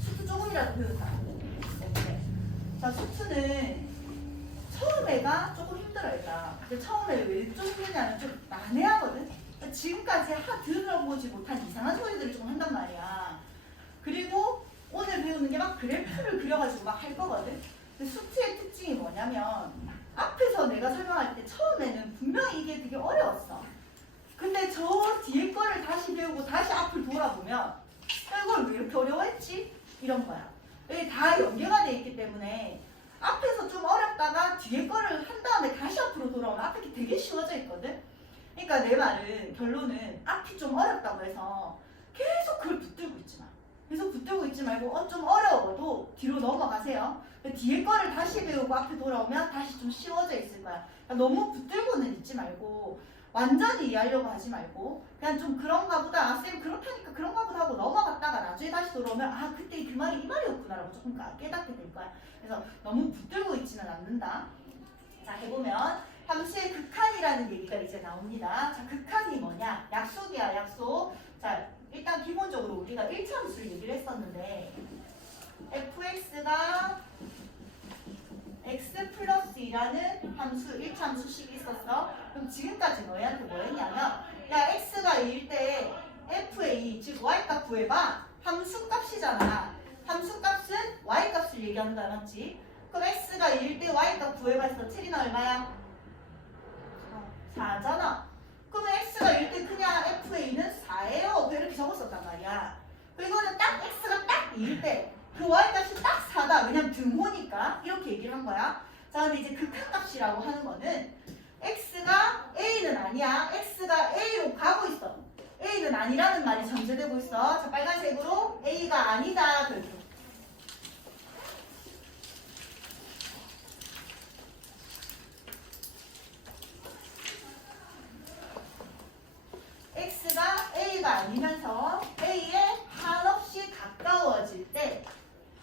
수트 조금이라도 배운다. 오케이. 자, 수트는 처음에가 조금 힘들어했다. 근데 처음에 왜 좀 힘드냐면 좀 난해하거든. 그러니까 지금까지 들어보지 못한 이상한 소리들을 좀 한단 말이야. 그리고 오늘 배우는 게 막 그래프를 그려가지고 막 할 거거든. 근데 수트의 특징이 뭐냐면 앞에서 내가 설명할 때 처음에는 분명히 이게 되게 어려웠어. 근데 저 뒤에 거를 다시 배우고 다시 앞을 돌아보면 이걸 왜 이렇게 어려워했지? 이런 거야. 이게 다 연계가 돼 있기 때문에 앞에서 좀 어렵다가 뒤에 거를 한 다음에 다시 앞으로 돌아오면 앞에 게 되게 쉬워져 있거든. 그러니까 내 말은 결론은 앞이 좀 어렵다고 해서 계속 그걸 붙들고 있지 마. 계속 붙들고 있지 말고 좀 어려워도 뒤로 넘어가세요. 뒤에 거를 다시 배우고 앞에 돌아오면 다시 좀 쉬워져 있을 거야. 그러니까 너무 붙들고는 있지 말고 완전히 이해하려고 하지 말고 그냥 좀 그런가 보다. 아, 쌤 그렇다니까 그런가 보다 하고 넘어갔다가 나중에 다시 돌아오면 아, 그때 그 말이 이 말이었구나라고 조금 깨닫게 될 거야. 그래서 너무 붙들고 있지는 않는다. 자, 해보면 함수의 극한이라는 얘기가 이제 나옵니다. 자, 극한이 뭐냐? 약속이야, 약속. 자, 일단 기본적으로 우리가 1차 함수를 얘기를 했었는데 fx가 x 플러스 2라는 함수 1차 함수식이 있었어. 그럼 지금까지 너희한테 뭐 했냐면 야, x가 2일 때 f의 2, 즉 y값 구해봐. 함수값이잖아. 함수값은 y값을 얘기하는 거야, 맞지? 그럼 x가 1일 때 y값 구해봐 했어. 체리는 얼마야? 4잖아. 그러면 x가 1일 때 그냥 f의 2는 4예요. 이렇게 적었었단 말이야. 이거는 딱 x가 딱 2일 때 그 y값이 딱 4다. 왜냐면 등호니까. 이렇게 얘기를 한 거야. 자, 근데 이제 극한값이라고 하는 거는 x가 a는 아니야. x가 a로 가고 있어. a는 아니라는 말이 전제되고 있어. 자, 빨간색으로 a가 아니다. 그렇게. x가 a가 아니면서 a에 한없이 가까워질 때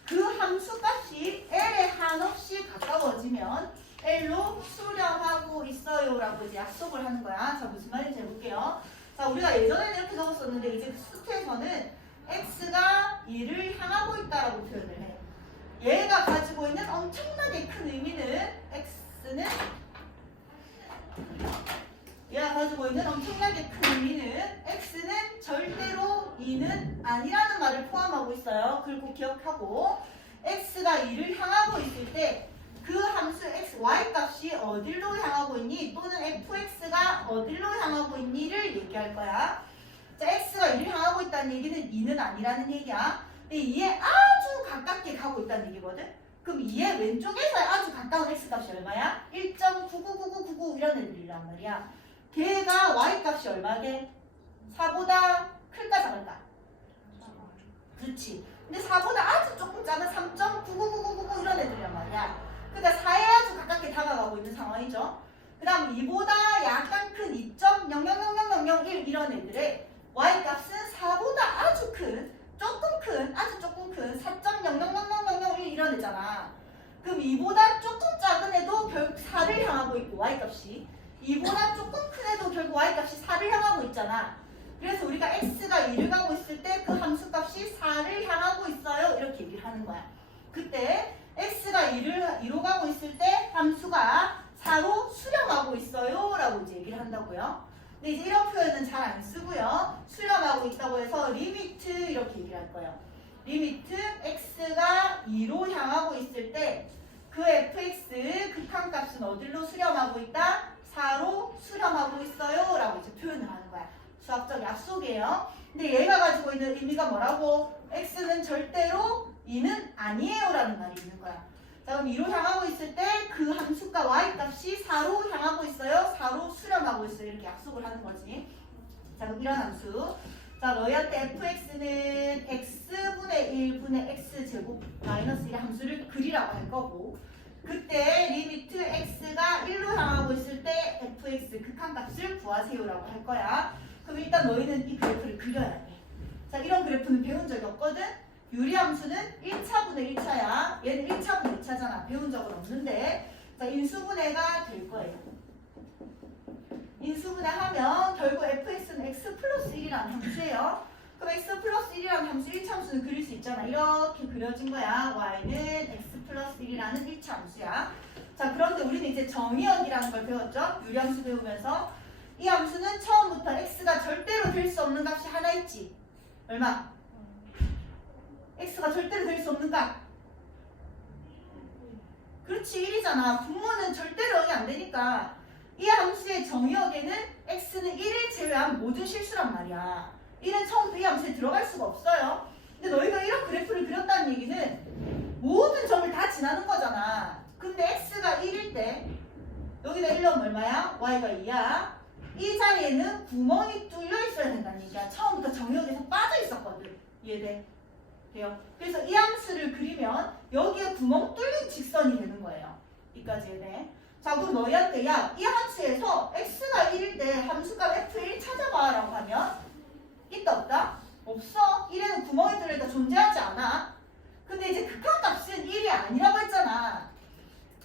그 함수값이 l에 한없이 가까워지면 l로 수렴하고 있어요 라고 이제 약속을 하는 거야. 자, 무슨 말인지 해볼게요. 자, 우리가 예전에는 이렇게 적었었는데 이제 수트에서는 x가 2를 향하고 있다라고 표현을 해. 얘가 가지고 있는 엄청나게 큰 의미는 x는 얘가 가지고 있는 엄청나게 큰 의미는 x는 절대로 2는 아니라는 말을 포함하고 있어요. 그걸 꼭 기억하고 x가 2를 향하고 있을 때 그 함수 x, y값이 어디로 향하고 있니? 또는 fx가 어디로 향하고 있니를 얘기할 거야. 자, x가 2를 향하고 있다는 얘기는 2는 아니라는 얘기야. 근데 2에 아주 가깝게 가고 있다는 얘기거든. 그럼 2의 왼쪽에서 아주 가까운 x값이 얼마야? 1.999999 이런 애들이란 말이야. 걔가 y값이 얼마게? 4보다 클까 작을까? 그렇지. 근데 4보다 아주 조금 작은 3.999999 이런 애들이란 말이야. 그러니까 4에 아주 가깝게 다가가고 있는 상황이죠. 그 다음 2보다 약간 큰 2.000001 이런 애들의 y값은 4보다 아주 큰, 조금 큰, 아주 조금 큰 4.000001 이런 애잖아. 그럼 2보다 조금 작은 애도 결국 4를 향하고 있고 y값이 2보다 조금 큰 애도 결국 y값이 4를 향하고 있잖아. 그래서 우리가 x가 2를 가고 있을 때 그 함수값이 4를 향하고 있어요. 이렇게 얘기를 하는 거야. 그때 x가 2로 가고 있을 때 함수가 4로 수렴하고 있어요. 라고 이제 얘기를 한다고요. 근데 이제 이런 표현은 잘 안 쓰고요. 수렴하고 있다고 해서 리미트 이렇게 얘기를 할 거예요. 리미트 x가 2로 향하고 있을 때 그 fx 극한값은 어디로 수렴하고 있다? 4로 수렴하고 있어요. 라고 이제 표현을 하는 거야. 수학적 약속이에요. 근데 얘가 가지고 있는 의미가 뭐라고? x는 절대로 2는 아니에요 라는 말이 있는 거야. 자, 그럼 2로 향하고 있을 때 그 함수가 y값이 4로 향하고 있어요. 4로 수렴하고 있어요. 이렇게 약속을 하는 거지. 자, 그럼 이런 함수. 자, 너희한테 fx는 x분의 1분의 x제곱 마이너스 1의 함수를 그리라고 할 거고 그때 리미트 x가 1로 향하고 있을 때 fx 극한값을 구하세요라고 할 거야. 그럼 일단 너희는 이 그래프를 그려야 돼. 자, 이런 그래프는 배운 적이 없거든? 유리함수는 1차분의 1차야. 얘는 1차분의 2차잖아. 배운 적은 없는데 자, 인수분해가 될 거예요. 인수분해하면 결국 fx는 x 플러스 1이라는 함수예요. 그럼 x 플러스 1이라는 함수 1차함수는 그릴 수 있잖아. 이렇게 그려진 거야. y는 x 플러스 1이라는 1차함수야. 자, 그런데 우리는 이제 정의역이라는 걸 배웠죠? 유리함수 배우면서. 이 함수는 처음부터 x가 절대로 될 수 없는 값이 하나 있지. 얼마? x가 절대로 될 수 없는 값. 그렇지, 1이잖아. 분모는 절대로 여기 안 되니까. 이 함수의 정의역에는 x는 1을 제외한 모든 실수란 말이야. 1은 처음부터 이 함수에 들어갈 수가 없어요. 근데 너희가 이런 그래프를 그렸다는 얘기는 모든 점을 다 지나는 거잖아. 근데 x가 1일 때 여기다 1 넣으면 얼마야? y가 2야. 이 자리에는 구멍이 뚫려 있어야 된다는 얘기야. 처음부터 정의역에서 빠져 있었거든. 이해돼? 돼요? 그래서 이 함수를 그리면 여기에 구멍 뚫린 직선이 되는 거예요. 이까지 이해돼? 자, 그럼 너희한테 야, 이 함수에서 x가 1일 때 함수값 f1 찾아봐 라고 하면 있다 없다? 없어. 1에는 구멍이 뚫려있다 존재하지 않아. 근데 이제 극한값은 1이 아니라고 했잖아.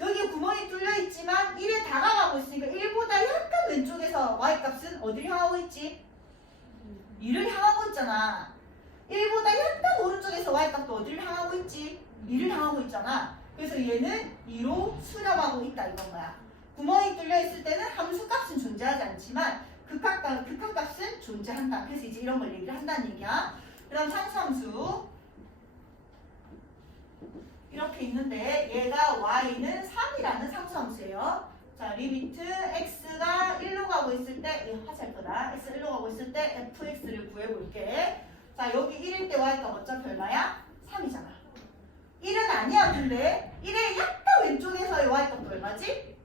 여기 구멍이 뚫려있지만 1에 다가가고 있으니까 1보다 약간 왼쪽에서 y값은 어디를 향하고 있지? 2를 향하고 있잖아. 1보다 약간 오른쪽에서 y값도 어디를 향하고 있지? 2를 향하고 있잖아. 그래서 얘는 2로 수렴하고 있다 이건 거야. 구멍이 뚫려있을 때는 함수값은 존재하지 않지만 극한값은 존재한다. 그래서 이제 이런 걸 얘기를 한다는 얘기야. 그 다음 상수함수 이렇게 있는데 얘가 y는 3이라는 상수함수예요. 자, 리미트 x가 1로 가고 있을 때 이거 하실 거다. x 1로 가고 있을 때 fx를 구해볼게. 자, 여기 1일 때 y값 어차피 얼마야? 3이잖아. 1은 아니야. 근데 1의 약간 왼쪽에서의 y값도 얼마지?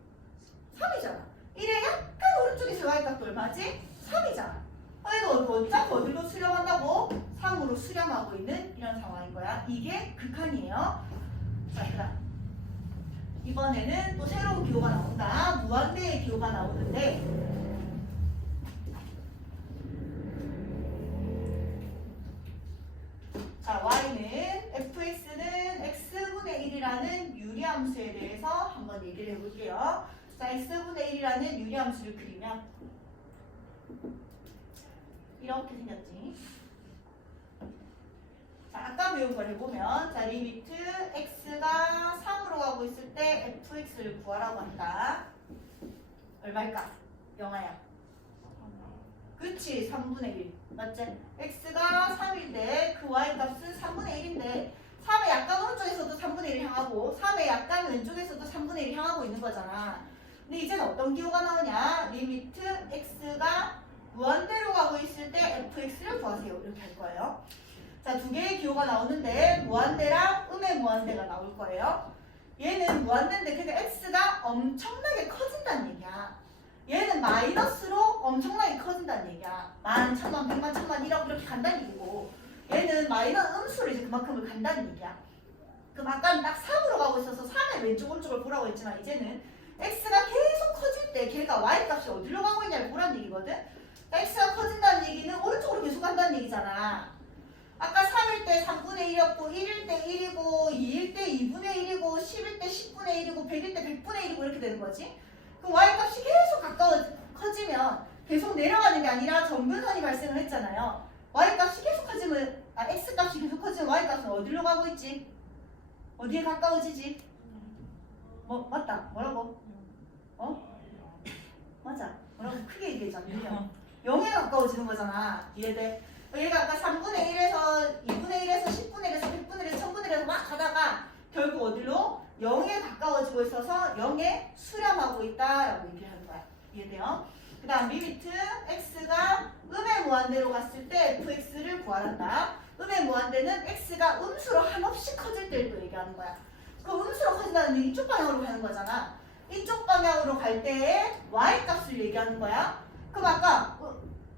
3이잖아. 1의 약간 오른쪽에서의 y값도 얼마지? 3이잖아. 그래도 어차피 어디로 수렴한다고? 3으로 수렴하고 있는 이런 상황인 거야. 이게 극한이에요. 자, 그다음 이번에는 또 새로운 기호가 나온다. 무한대의 기호가 나오는데 자, y는 fx는 x분의 1이라는 유리함수에 대해서 한번 얘기를 해볼게요. 자, x분의 1이라는 유리함수를 그리면 이렇게 생겼지. 자, 아까 배운 걸 해보면 자, 리미트 x가 3으로 가고 있을 때 fx를 구하라고 한다. 얼마일까? 영아야. 그치, 3분의 1. 맞지? x가 3일 때 그 y값은 3분의 1인데 3의 약간 오른쪽에서도 3분의 1 향하고 3의 약간 왼쪽에서도 3분의 1 향하고 있는 거잖아. 근데 이제는 어떤 기호가 나오냐? 리미트 x가 무한대로 가고 있을 때 fx를 구하세요. 이렇게 할 거예요. 자, 두 개의 기호가 나오는데 무한대랑 음의 무한대가 나올 거예요. 얘는 무한대인데 그러니까 x가 엄청나게 커진다는 얘기야. 얘는 마이너스로 엄청나게 커진다는 얘기야. 만, 천만, 백만, 천만, 1억 이렇게 간다는 얘기고 얘는 마이너스 음수로 이제 그만큼을 간다는 얘기야. 그럼 아까는 딱 3으로 가고 있어서 3의 왼쪽 오른쪽을 보라고 했지만 이제는 x가 계속 커질 때 걔가 y값이 어디로 가고 있냐를 보라는 얘기거든. 그러니까 x가 커진다는 얘기는 오른쪽으로 계속 간다는 얘기잖아. 아까 3일 때 3분의 1이었고 1일 때 1이고 2일 때 2분의 1이고 10일 때 10분의 1이고 100일 때 100분의 1이고 이렇게 되는 거지. 그럼 y값이 계속 커지면 계속 내려가는 게 아니라 점근선이 발생을 했잖아요. y값이 계속 커지면 x값이 계속 커지면 y값은 어디로 가고 있지? 어디에 가까워지지? 뭐 맞다. 뭐라고? 어? 맞아. 뭐라고 크게 얘기했잖아. 0에 가까워지는 거잖아. 이해돼? 얘가 아까 3분의 1에서 2분의 1에서 10분의 1에서 100분의 1에서 1000분의 1에서 막 가다가 결국 어디로? 0에 가까워지고 있어서 0에 수렴하고 있다라고 얘기하는 거야. 이해돼요? 그 다음 리미트 x가 음의 무한대로 갔을 때 fx를 구하란다. 음의 무한대는 x가 음수로 한없이 커질 때를 또 얘기하는 거야. 그 음수로 커진다는 얘기 이쪽 방향으로 가는 거잖아. 이쪽 방향으로 갈 때의 y값을 얘기하는 거야. 그럼 아까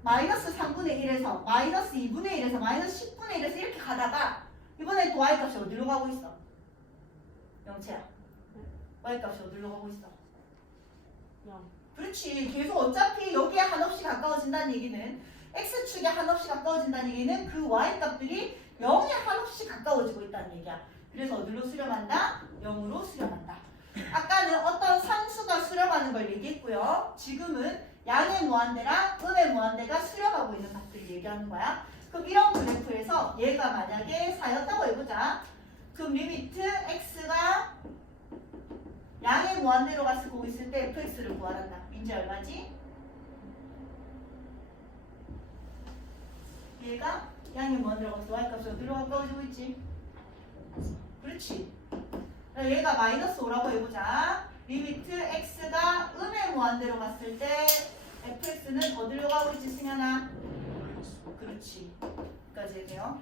마이너스 3분의 1에서 마이너스 2분의 1에서 마이너스 10분의 1에서 이렇게 가다가 이번에 또 y값이 어디로 가고 있어? 영채야. y값이 어디로 가고 있어? 0. 그렇지. 계속 어차피 여기에 한없이 가까워진다는 얘기는 x축에 한없이 가까워진다는 얘기는 그 y값들이 0에 한없이 가까워지고 있다는 얘기야. 그래서 어디로 수렴한다? 0으로 수렴한다. 아까는 어떤 상수가 수렴하는 걸 얘기했고요. 지금은 양의 무한대랑 음의 무한대가 수렴하고 있는 값들을 얘기하는 거야. 그럼 이런 그래프에서 얘가 만약에 4였다고 해보자. 그럼 리미트 x가 양의 무한대로 갔을 거고 있을 때 fx를 구하란다. 민지 얼마지? 얘가 양의 무한대로 갔을 때 y값이 어디로 가까워지고 있지? 그렇지. 얘가 마이너스 5라고 해보자. 리미트 x가 음의 무한대로 갔을 때 fx는 어디로 가고 있지, 승현아? 그렇지. 여기까지 얘기해요.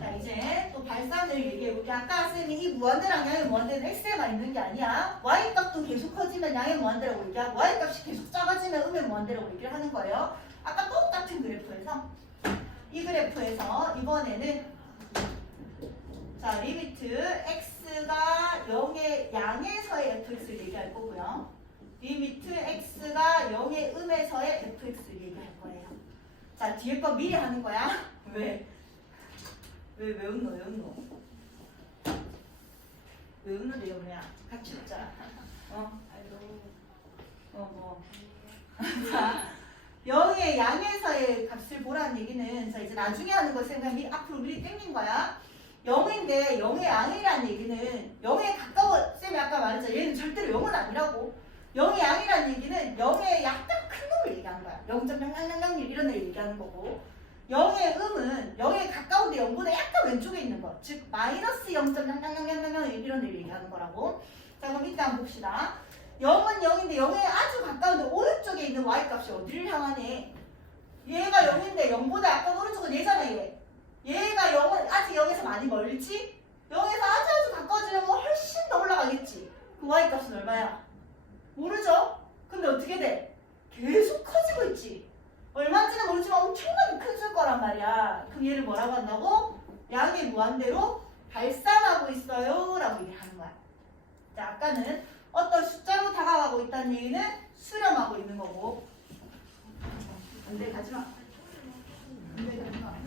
자, 이제 또 발산을 얘기해볼게. 아까 쌤이 이 무한대랑 양의 무한대는 x에만 있는 게 아니야. y값도 계속 커지면 양의 무한대라고 얘기하고 y값이 계속 작아지면 음의 무한대라고 얘기를 하는 거예요. 아까 똑같은 그래프에서 이 그래프에서 이번에는 자, 리미트 x가 0의 양에서의 fx를 얘기할 거고요. 리미트 x가 0의 음에서의 fx를 얘기할 거예요. 자, 뒤에 거 미리 하는 거야. 왜? 왜 웃노? 왜 웃는데, 영우야? 같이 웃자. 자, 0의 양에서의 값을 보라는 얘기는, 자, 이제 나중에 하는 것을 그냥 앞으로 미리 땡긴 거야. 0인데 0의 양이라는 얘기는 0에 가까워, 쌤이 아까 말했죠. 얘는 절대로 0은 아니라고. 0의 양이라는 얘기는 0의 약간 큰 놈을 얘기하는 거야. 0.0001 이런 애를 얘기하는 거고, 0의 음은 0에 가까운데 0보다 약간 왼쪽에 있는 거. 즉 마이너스 0.0000 이런 애를 얘기하는 거라고. 자, 그럼 이때 한번 봅시다. 0은 0인데 0에 아주 가까운데 오른쪽에 있는 y값이 어디를 향하네? 얘가 0인데 0보다 약간 오른쪽은 얘잖아, 얘. 얘가 0은 아직 0에서 많이 멀지? 0에서 아주 가까워지려면 훨씬 더 올라가겠지. 그 y값은 얼마야? 모르죠? 근데 어떻게 돼? 계속 커지고 있지. 얼마인지는 모르지만 엄청나게 커질 거란 말이야. 그럼 얘를 뭐라고 한다고? 양의 무한대로 발산하고 있어요 라고 얘기를 하는 거야. 자, 아까는 어떤 숫자로 다가가고 있다는 얘기는 수렴하고 있는 거고. 안돼, 가지마. 안돼, 가지마.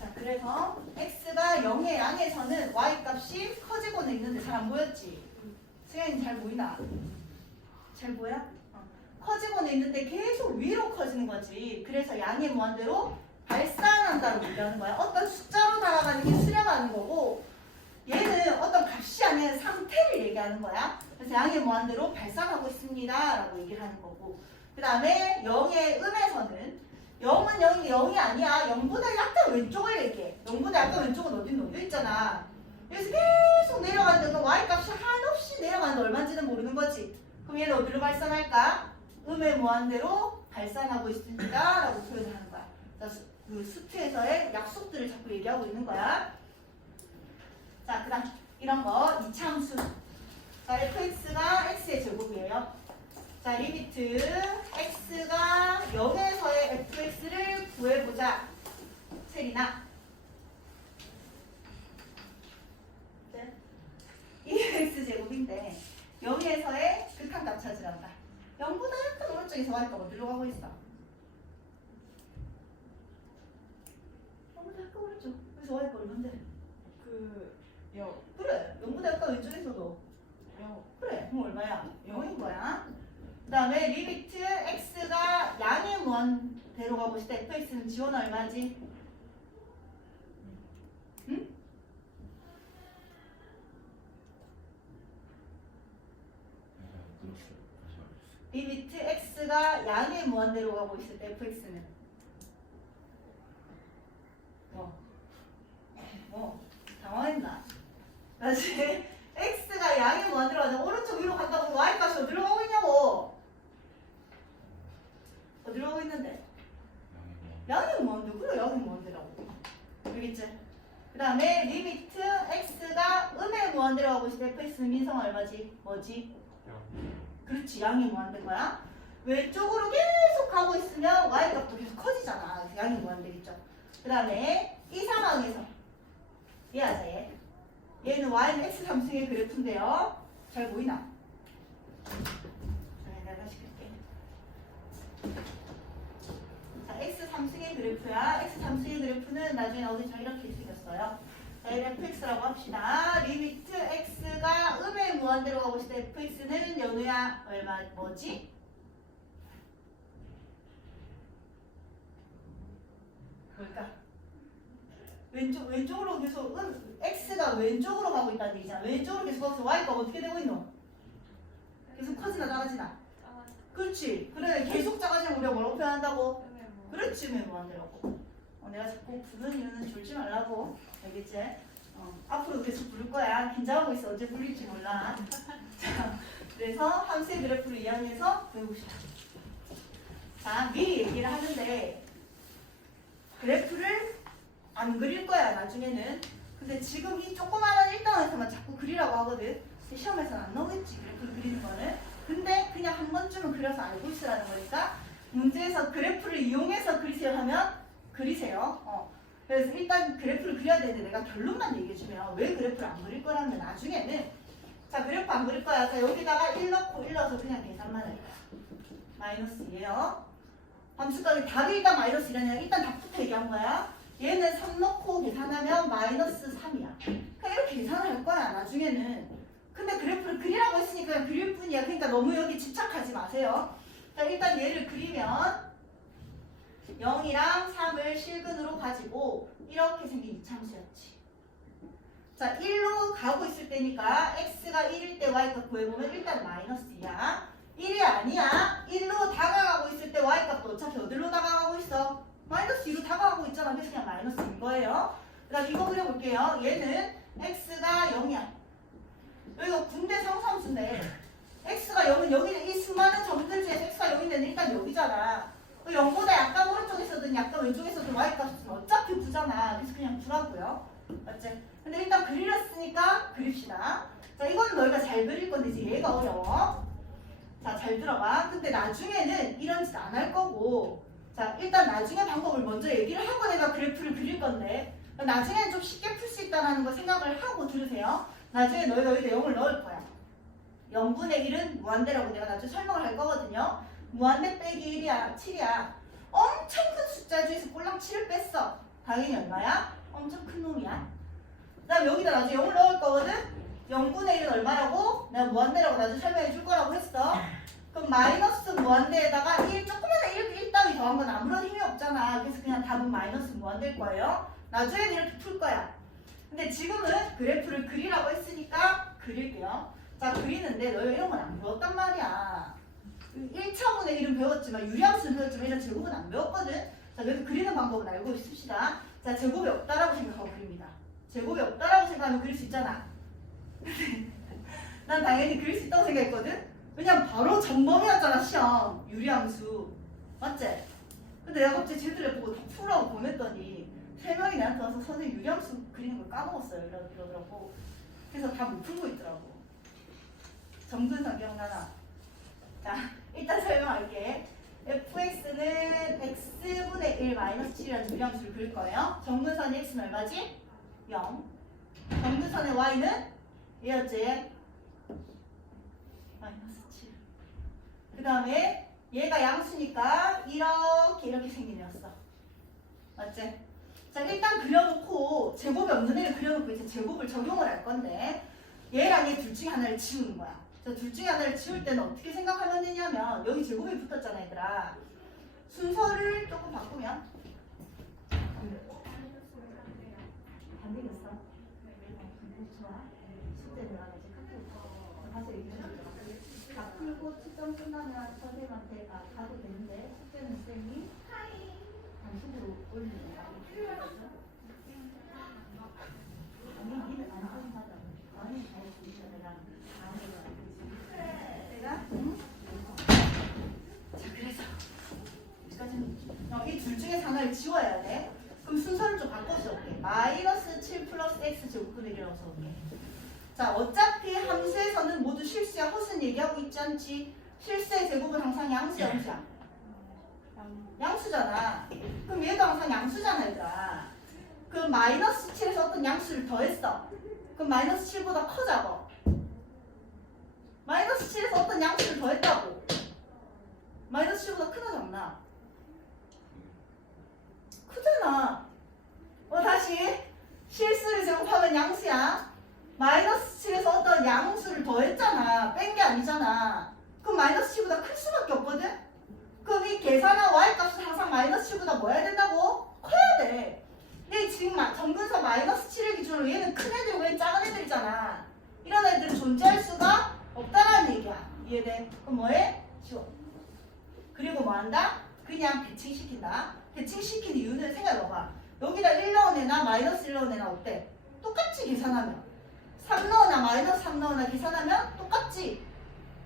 자, 그래서 x가 0의 양에서는 y값이 커지고는 있는데 잘 안 보였지? 승현이 잘 보이나? 잘 보여? 커지고는 있는데 계속 위로 커지는 거지. 그래서 양의 무한대로 발산한다고 얘기하는 거야. 어떤 숫자로 다가가는 게 수렴하는 거고, 얘는 어떤 값이 아니라 상태를 얘기하는 거야. 그래서 양의 무한대로 발산하고 있습니다 라고 얘기를 하는 거고, 그 다음에 0의 음에서는 0은 0이 0이 아니야. 0보다 약간 왼쪽을 얘기해. 0보다 약간 왼쪽은 어디 놓여 있잖아. 그래서 계속 내려가는데 그 y값이 한없이 내려가는데 얼마인지는 모르는 거지. 그럼 얘는 어디로 발산할까? 음의 무한대로 발산하고 있습니다 라고 표현을 하는 거야. 자, 그 수트에서의 약속들을 자꾸 얘기하고 있는 거야. 자, 그 다음 이런 거 이차함수. 자, fx가 x의 제곱이에요. 자, 리미트 x가 0에서의 fx를 구해보자. 세리나. 네. 이 x제곱인데 0에서의 극한값 찾으란다. 0보다 약간 오른쪽에서 y값 어디로 가고 있어? 0보다 약간 오른쪽. 그래서 y값 얼마인데? 그래. 0보다 약간 왼쪽에서도 0. 그래. 그럼 얼마야? 0인 거야. 그 다음에 리미트 x가 양의 무한대로 가고 있을 때 fx는 지원 얼마지? 응? 리미트 x가 양의 무한대로 가고 있을 때 fx는 당황했나? 다시 x가 양의 무한대로 가자. 오른쪽 위로 간다고 y값이 어디로 가고 있냐고. 어디로 가고 있는데? 양의 무한대. 그래, 양의 무한대라고. 알겠지? 그 다음에 리미트 x가 음의 무한대로 가고 있을 때 fx는 민성 얼마지? 뭐지? 그렇지, 양의 무한대인 거야. 왼쪽으로 계속 가고 있으면 y값도 계속 커지잖아. 그래서 양의 무한대겠죠. 그 다음에 이 상황에서 이해하자, 얘. 얘는 y는 x 삼승의 그래프인데요. 잘 보이나? 내가 다시 할게. 자, x 삼승의 그래프야. x 삼승의 그래프는 나중에 어디 잘 이렇게 생겼어요. 자, 이를 fx라고 합시다. 리미트 x가 음의 무한대로 가고 있을 때 fx는 연우야 얼마 뭐지? 뭘까? 왼쪽으로 계속 x가 왼쪽으로 가고 있다는 얘기잖아. 왼쪽으로 계속 가서 y가 어떻게 되고 있노? 계속 커지나 작아지나? 그렇지. 그래 계속 작아지면 우리가 뭐라고 표현한다고? 그렇지 음의 무한대로고. 내가 자꾸 부르는 이유는 졸지 말라고. 알겠지? 앞으로 계속 부를 거야. 긴장하고 있어. 언제 불릴지 몰라. 자, 그래서 함수의 그래프를 이용해서 배우시다. 자, 미리 얘기를 하는데 그래프를 안 그릴 거야 나중에는. 근데 지금 이 조그마한 1단원에서만 자꾸 그리라고 하거든. 시험에서는 안 나오겠지 그래프를 그리는 거는. 근데 그냥 한 번쯤은 그려서 알고 있으라는 거니까 문제에서 그래프를 이용해서 그리세요 하면 그리세요. 그래서 일단 그래프를 그려야 되는데 내가 결론만 얘기해주면 왜 그래프를 안 그릴 거라면 나중에는 자 그래프 안 그릴 거야. 자 여기다가 1 넣고 1 넣어서 그냥 계산만 할 거야. 마이너스 2예요. 함수값이 답이 일단 마이너스 1이냐 일단 답부터 얘기한 거야. 얘는 3 넣고 계산하면 마이너스 3이야. 그러니까 이렇게 계산을 할 거야 나중에는. 근데 그래프를 그리라고 했으니까 그냥 그릴 뿐이야. 그러니까 너무 여기 집착하지 마세요. 자 일단 얘를 그리면 0이랑 3을 실근으로 가지고 이렇게 생긴 이차함수였지. 자 1로 가고 있을 때니까 x가 1일 때 y값 구해보면 일단 마이너스 2야. 1이 아니야. 1로 다가가고 있을 때 y값도 어차피 어디로 다가가고 있어? 마이너스 2로 다가가고 있잖아. 그래서 그냥 마이너스인 거예요. 그 다음 이거 그려볼게요. 얘는 x가 0이야. 여기가 군대 상수함수인데 x가 0은 여기는 이 수많은 점들 중에 x가 0인데 일단 여기잖아. 0보다 약간 오른쪽에서든 약간 왼쪽에서든 y값은 어차피 9잖아. 그래서 그냥 9라고요. 맞지? 근데 일단 그리렸으니까 그립시다. 자 이거는 너희가 잘 그릴 건데 이제 얘가 어려워. 자 잘 들어봐. 근데 나중에는 이런 짓 안 할 거고 자 일단 나중에 방법을 먼저 얘기를 하고 내가 그래프를 그릴 건데 나중에는 좀 쉽게 풀 수 있다는 거 생각을 하고 들으세요. 나중에 너희가 여기다 0을 넣을 거야. 0분의 1은 무한대라고 내가 나중에 설명을 할 거거든요. 무한대 빼기 1이야 7이야. 엄청 큰 숫자 중에서 꼴랑 7을 뺐어. 당연히 얼마야? 엄청 큰 놈이야. 그 다음 여기다 나중에 0을 넣을 거거든. 0분의 1은 얼마라고? 내가 무한대라고 나중에 설명해 줄 거라고 했어. 그럼 마이너스 무한대에다가 1 조그마한 1 따위 더한 건 아무런 힘이 없잖아. 그래서 그냥 답은 마이너스 무한대일 거예요. 나중에는 이렇게 풀 거야. 근데 지금은 그래프를 그리라고 했으니까 그릴게요. 자 그리는데 너희가 이런 건 안 배웠단 말이야. 1차분의 1은 배웠지만 유리함수는 배웠지만 이런 제곱은 안 배웠거든. 자 그래서 그리는 방법은 알고 있읍시다. 자 제곱이 없다라고 생각하고 그립니다. 제곱이 없다라고 생각하면 그릴 수 있잖아. 난 당연히 그릴 수 있다고 생각했거든. 왜냐면 바로 전범이었잖아 시험 유리함수 맞지? 근데 내가 갑자기 쟤들을 보고 다 풀라고 보냈더니 3명이 나한테 와서 선생님 유리함수 그리는 걸 까먹었어요 이러더라고. 그래서 다 못 풀고 있더라고. 정근선 기억나나? 자 일단 설명할게. fx는 x분의 1 마이너스 7이라는 유리함수를 그릴 거예요. 정근선이 x는 얼마지? 0. 정근선의 y는 얘였지? 마이너스 7. 그 다음에 얘가 양수니까 이렇게 생긴 애였어. 맞지? 자 일단 그려놓고 제곱이 없는 애를 그려놓고 이제 제곱을 적용을 할 건데 얘랑 얘 둘 중에 하나를 지우는 거야. 자, 둘 중에 하나를 지울 때는 어떻게 생각하면 되냐면 여기 제곱이 붙었잖아 얘들아. 순서를 조금 바꾸면 안 되겠어? 좋아. 숙제 들어가자. 가서 얘기해줄게. 다 풀고 측정 끝나면 선생님한테 가도 되는데 숙제는 쌤이 단식으로 올리는 거야. 아니 니는 안 하는 거다. 아니 잘 보이자 내가 안 해도 내가 응? 자 그래서 여기까지는 이 둘 중에 하나를 지워야 돼. 그럼 순서를 좀 바꿔서 올게. 마이너스 7 플러스 x 제곱분의 1이라고 써올게. 자 어차피 함수에서는 모두 실수야 허수는 얘기하고 있지 않지? 실수의 제곱은 항상 양수야 양수야? 양수잖아. 그럼 얘도 항상 양수잖아 얘들아. 그럼 마이너스 7에서 어떤 양수를 더했어. 그럼 마이너스 7보다 커 작아? 마이너스 7에서 어떤 양수를 더했다고. 마이너스 7보다 크나 작나? 크잖아. 다시 실수를 제곱하면 양수야. 마이너스 7에서 어떤 양수를 더했잖아. 뺀 게 아니잖아. 그럼 마이너스 7보다 클 수밖에 없거든? 그럼 이 계산한 y값은 항상 마이너스 7보다 뭐 해야 된다고? 커야 돼. 근데 지금 정근사 마이너스 7을 기준으로 얘는 큰 애들이고 얘는 작은 애들이잖아. 이런 애들은 존재할 수가 없다라는 얘기야. 이해돼? 그럼 뭐해? 쉬워. 그리고 뭐 한다? 그냥 대칭시킨다. 대칭시킨 이유는 생각해봐봐. 여기다 1 넣어내나 마이너스 1 넣어내나 어때? 똑같이 계산하면 3 넣어나 마이너스 3 넣어나 계산하면 똑같지?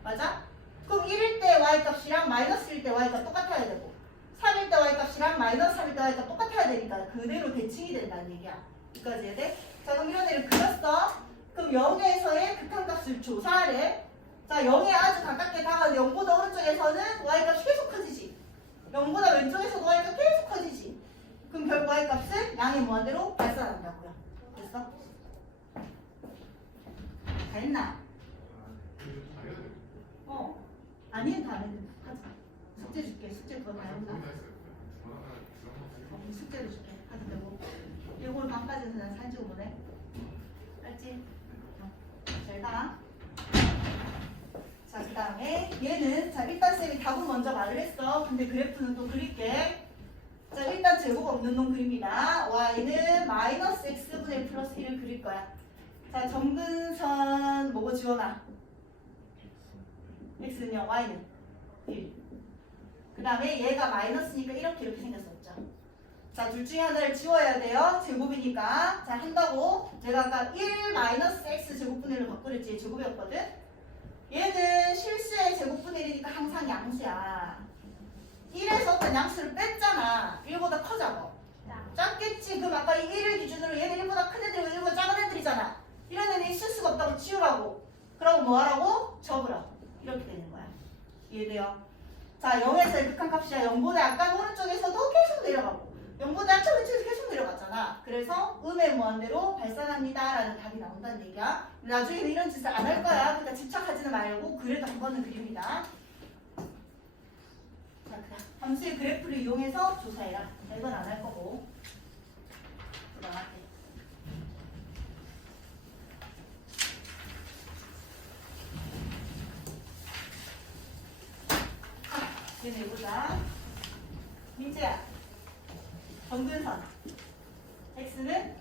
맞아? 그럼 1일 때 y값이랑 마이너스 1일 때 y값 똑같아야 되고 3일 때 y값이랑 마이너스 3일 때 y값 똑같아야 되니까 그대로 대칭이 된다는 얘기야. 여기까지 해야 돼? 자, 그럼 이런 애를 그렸어. 그럼 0에서의 극한값을 조사하래. 자, 0에 아주 가깝게 다가가는데 0보다 오른쪽에서는 y값이 계속 커지지. 0보다 왼쪽에서도 y값 계속 커지지. 그럼 결국 y값은 양의 무한대로 발산한다고요. 됐어? 다 했나? 아니면 다 했는데 하자. 숙제 줄게. 숙제 그거 다 했나? 숙제도 줄게. 하자 되고. 이걸 반까지는 그냥 사진 찍어 보내. 알지? 잘 가. 자, 그 다음에 얘는 자 일단 쌤이 답은 먼저 말을 했어. 근데 그래프는 또 그릴게. 자, 일단 제곱 없는 놈 그립니다. y는 마이너스 x분의 플러스 1을 그릴 거야. 자, 점근선 뭐고 지워놔? x는요, y는 1. 그 다음에 얘가 마이너스니까 이렇게 생겼었죠. 자, 둘 중에 하나를 지워야 돼요. 제곱이니까. 자, 한다고. 제가 아까 1 마이너스 x 제곱분의 1로 바꾸랬지. 제곱이었거든. 얘는 실수의 제곱분의 1이니까 항상 양수야. 1에서 어떤 양수를 뺐잖아. 1보다 커 작아. 작겠지. 그럼 아까 이 1을 기준으로 얘는 1보다 큰 애들이고 1보다 작은 애들이잖아. 이런 애는 있을 수가 없다고 지우라고. 그럼 뭐 하라고? 접으라고. 이렇게 되는 거야. 이해돼요? 자, 0에서의 극한값이야. 0보다 약간 오른쪽에서도 계속 내려가고 0보다 약간 왼쪽에서 계속 내려갔잖아. 그래서 음의 무한대로 발산합니다 라는 답이 나온다는 얘기야. 나중에는 이런 짓을 안 할 거야. 그러니까 집착하지는 말고 그래도 한 번은 그립니다. 자, 그다음 함수의 그래프를 이용해서 조사해라. 자, 이건 안 할 거고. 그다음에 얘네 보자. 민재야. 정근선. x는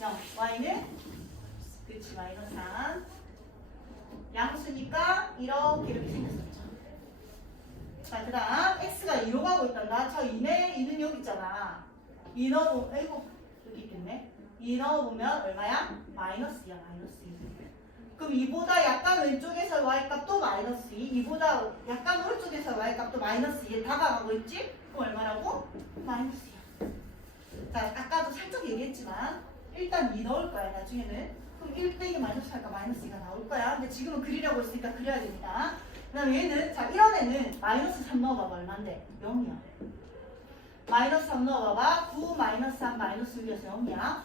0, y는 그렇지 마이너스 3. 양수니까 이렇게 생겼었죠. 자, 그 다음 x가 2로 가고 있단다. 저 2네. 2는 여기 있잖아. 2 넣어보면 아이고 여기 있겠네. 2 넣어보면 얼마야? 마이너스 2야. 마이너스 2. 그럼 2보다 약간 왼쪽에서 y값도 마이너스 2. 2보다 약간 오른쪽에서 y값도 마이너스 2에 다가가고 있지? 그럼 얼마라고? 마이너스 2야. 자, 아까도 살짝 얘기했지만 일단 2 넣을 거야. 나중에는. 그럼 1 빼기 마이너스 할까 마이너스 2가 나올 거야. 근데 지금은 그리라고 했으니까 그려야 됩니다. 그 다음에 얘는 자 이런 애는 마이너스 3 넣어봐봐. 얼만데? 0이야. 마이너스 3 넣어봐봐. 9 마이너스 3 마이너스 6이어서 0이야.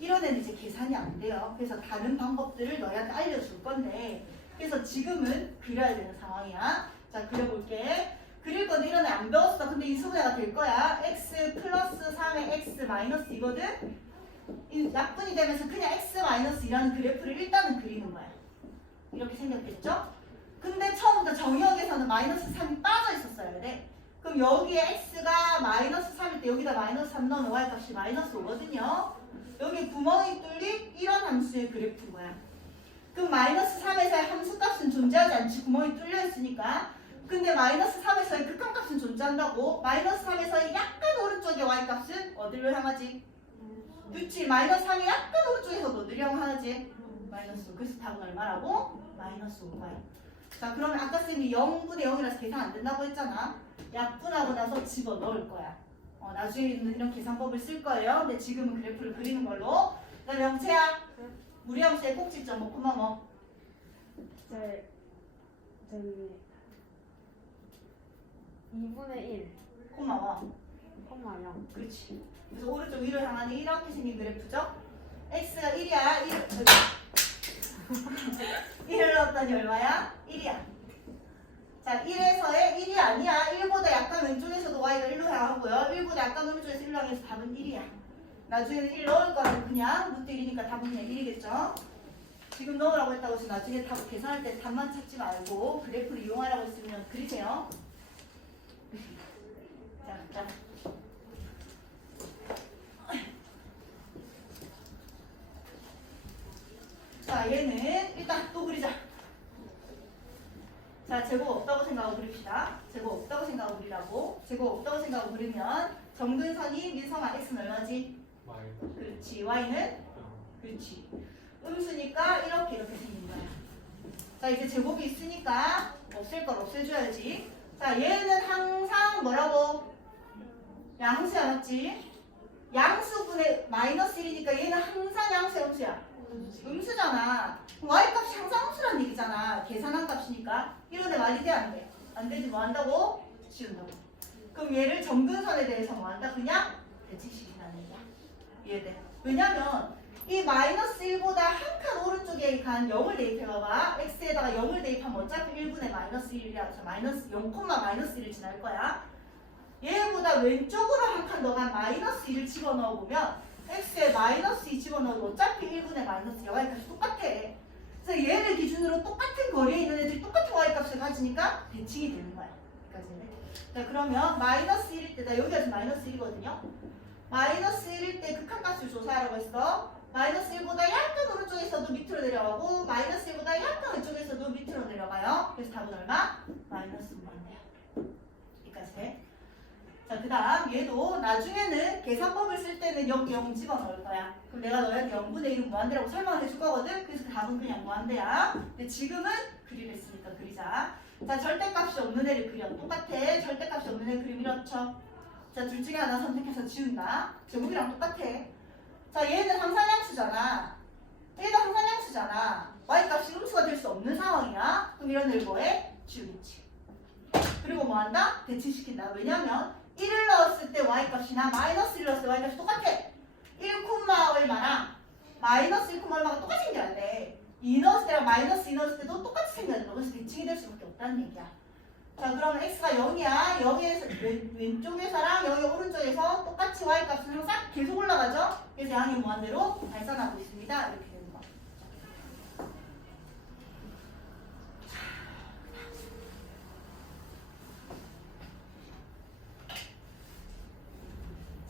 이런 애는 이제 계산이 안 돼요. 그래서 다른 방법들을 너희한테 알려줄 건데 그래서 지금은 그려야 되는 상황이야. 자, 그려볼게. 그릴 건데 이런 애 안 배웠어. 근데 인수분해가 될 거야. x 플러스 3의 x 마이너스 2거든. 약분이 되면서 그냥 x 마이너스 2라는 그래프를 일단은 그리는 거야. 이렇게 생겼겠죠? 근데 처음부터 정의역에서는 마이너스 3이 빠져 있었어야 돼. 그럼 여기에 x가 마이너스 3일 때 여기다 마이너스 3 넣으면 y값이 마이너스 5거든요. 여기 구멍이 뚫린 이런 함수의 그래프인 거야. 그럼 마이너스 3에서의 함수값은 존재하지 않지. 구멍이 뚫려 있으니까. 근데 마이너스 3에서의 극한값은 존재한다고. 마이너스 3에서의 약간 오른쪽의 y값은 어디로 향하지? 그치. 마이너스 3이 약간 오른쪽에서 어디로 향하지? 마이너스 5. 그래서 답은 얼마라고? 마이너스 5거야. 자, 그러면 아까 쌤이 0분의 0이라서 계산 안 된다고 했잖아. 약분하고 나서 집어넣을 거야. 나중에는 이런 계산법을 쓸 거예요. 근데 지금은 그래프를 그리는 걸로. 그 다음에 영채야. 무리함수의 꼭지점 뭐 코마 뭐? 저기 2분의 1 고마워. 콤마 0. 그렇지. 그래서 오른쪽 위로 향하는 이렇게 생긴 그래프죠. x가 1이야. 1을 넣었더니 얼마야? 1이야. 자, 1에서의 1이 아니야. 1보다 약간 왼쪽에서도 y가 1로 향하고요. 1보다 약간 오른쪽에서 1로 향해서 답은 1이야. 나중에는 1 넣을 거라고 그냥 루트 1이니까 답은 그냥 1이겠죠? 지금 넣으라고 했다고 해서 나중에 답 계산할 때 답만 찾지 말고 그래프를 이용하라고 했으면 그리세요. 자. 자, 얘는 일단 또 그리자. 자, 제곱 없다고 생각하고 그립시다. 제곱 없다고 생각하고 그리라고. 제곱 없다고 생각하고 그리면 정근선이 민성아 x는 얼마지? 그렇지. y는? 그렇지. 음수니까 이렇게 생긴 거야. 자, 이제 제곱이 있으니까 없앨 걸 없애줘야지. 자, 얘는 항상 뭐라고? 양수야, 맞지? 양수분의 마이너스 1이니까 얘는 항상 양수야, 음수야? 음수잖아. y값이 항상 음수란 얘기잖아. 계산한 값이니까. 이런 애 말이 돼, 안 돼? 안 되지. 뭐 한다고? 지운다고. 그럼 얘를 정근선에 대해서 뭐 한다? 그냥 대칭시킨다는 얘기야. 이해돼? 왜냐면 이 마이너스 1보다 한 칸 오른쪽에 간 0을 대입해봐봐. x에다가 0을 대입하면 어차피 1분의 마이너스 1이라서 마이너스 0, 마이너스 1을 지날 거야. 얘보다 왼쪽으로 한 칸 더 간 마이너스 1을 집어넣어보면 x에 마이너스 2 집어넣어도 어차피 1분의 마이너스 2 y값이 똑같아. 그래서 얘를 기준으로 똑같은 거리에 있는 애들이 똑같은 y값을 가지니까 대칭이 되는 거야. 여기까지는. 자, 그러면 마이너스 1일 때, 나 여기가 지금 마이너스 1이거든요. 마이너스 1일 때 극한값을 조사하라고 했어. 마이너스 1보다 약간 오른쪽에서도 밑으로 내려가고 마이너스 1보다 약간 왼쪽에서도 밑으로 내려가요. 그래서 답은 얼마? 마이너스 5인데요. 여기까지 돼. 자, 그 다음 얘도 나중에는 계산법을 쓸 때는 여기 0 집어넣을 거야. 그럼 내가 너한테 0분의 1은 무한대라고 설명을 해줄 거거든. 그래서 그 답은 그냥 무한대야. 근데 지금은 그리랬으니까 그리자. 자, 절대값이 없는 애를 그려. 똑같아. 절대값이 없는 애 그림 이렇죠. 자, 둘 중에 하나 선택해서 지운다. 제곱이랑 똑같아. 자, 얘는 항상양수잖아. 얘도 항상양수잖아. y값이 음수가 될 수 없는 상황이야. 그럼 이런 애를 뭐해? 지우겠지. 그리고 뭐 한다? 대칭시킨다. 왜냐면 1을 넣었을 때 y값이나 마이너스 1을 넣었을 때 y값이 똑같아. 1, 얼마랑 마이너스 1, 얼마가 똑같이 생겨야 돼. 2 넣었을 때랑 마이너스 2 넣었을 때도 똑같이 생겨야 돼. 그래서 대칭이 될 수밖에 없다는 얘기야. 자, 그러면 x가 0이야. 0에서 왼쪽에서랑 0의 오른쪽에서 똑같이 y값은 항상 계속 올라가죠. 그래서 양이 무한대로 발산하고 있습니다. 이렇게 되는 거.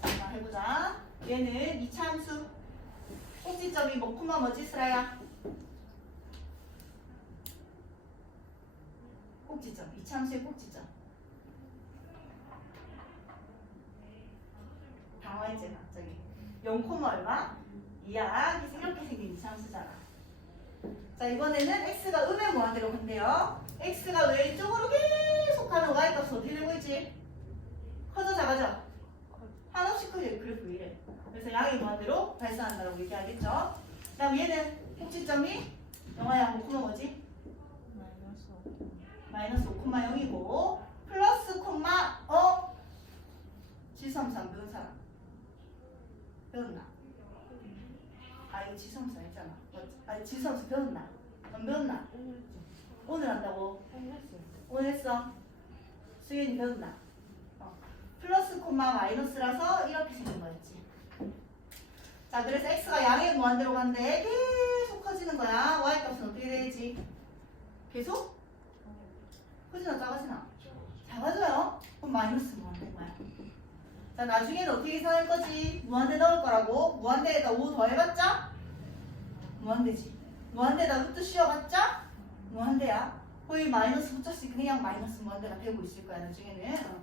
자, 해보자. 얘는 이차함수. 꼭지점이 뭐 콤마 뭐지 스라야? 꼭지점. 이차함수의 꼭지점. 당황했지 갑자기. 0, 얼마? 2야. 그래서 이렇게 생긴 이차함수잖아. 자, 이번에는 x가 음의 무한대로 간대요. x가 왼쪽으로 계속 가는 y값은 어떻게 되고 있지? 커져 작아져? 한없이 크게 그래프 이래. 그래서 양의 무한대로 발산한다고 얘기하겠죠. 그 다음 얘는 꼭지점이 영화야 뭐 콤마 뭐지? 마이너스 5,0이고 플러스 콤마 지수함수 안 배운 사람? 배웠나? 아, 이거 지수함수 알잖아. 아니, 지수함수 배웠나? 안 배웠나? 오늘 한다고? 오늘 했어. 수연이 배웠나? 플러스 콤마 마이너스라서 이렇게 생긴 거였지. 자, 그래서 x가 양의 무한대로 간대. 계속 커지는 거야. y값은 어떻게 되지? 계속? 커지나 작아지나? 작아져요. 그럼 마이너스 무한대인 거야. 자, 나중에는 어떻게 계산할 거지? 무한대 넣을 거라고. 무한대에다 5 더해봤자? 무한대지. 무한대에다 루트 씌워봤자? 무한대야. 거의 마이너스 붙였으니까 그냥 마이너스 무한대가 되고 있을 거야, 나중에는.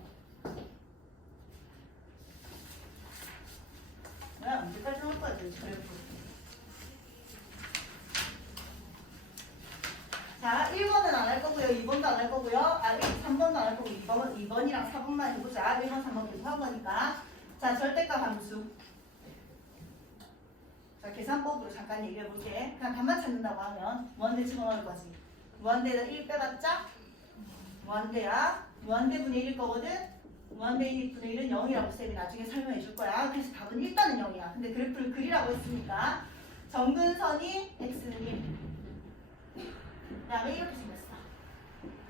뭐야, 언제까지 나올 거야, 도대체 그래프. 자, 1번은 안 할 거고요. 2번도 안 할 거고요. 3번도 안 할 거고 2번이랑 4번만 해보자. 1번, 3번 계속 한 거니까. 자, 절대값 함수. 자, 계산법으로 잠깐 얘기해 볼게. 그냥 답만 찾는다고 하면 무한대 집어넣을 거지. 무한대에다 1 빼봤자? 무한대야. 무한대분의 1일 거거든? 무한대 1분의 1은 0이라고 쌤이 나중에 설명해 줄 거야. 그래서 답은 일단은 0이야. 근데 그래프를 그리라고 했으니까 정근선이 x는 1. 그 다음에 이렇게 생겼어.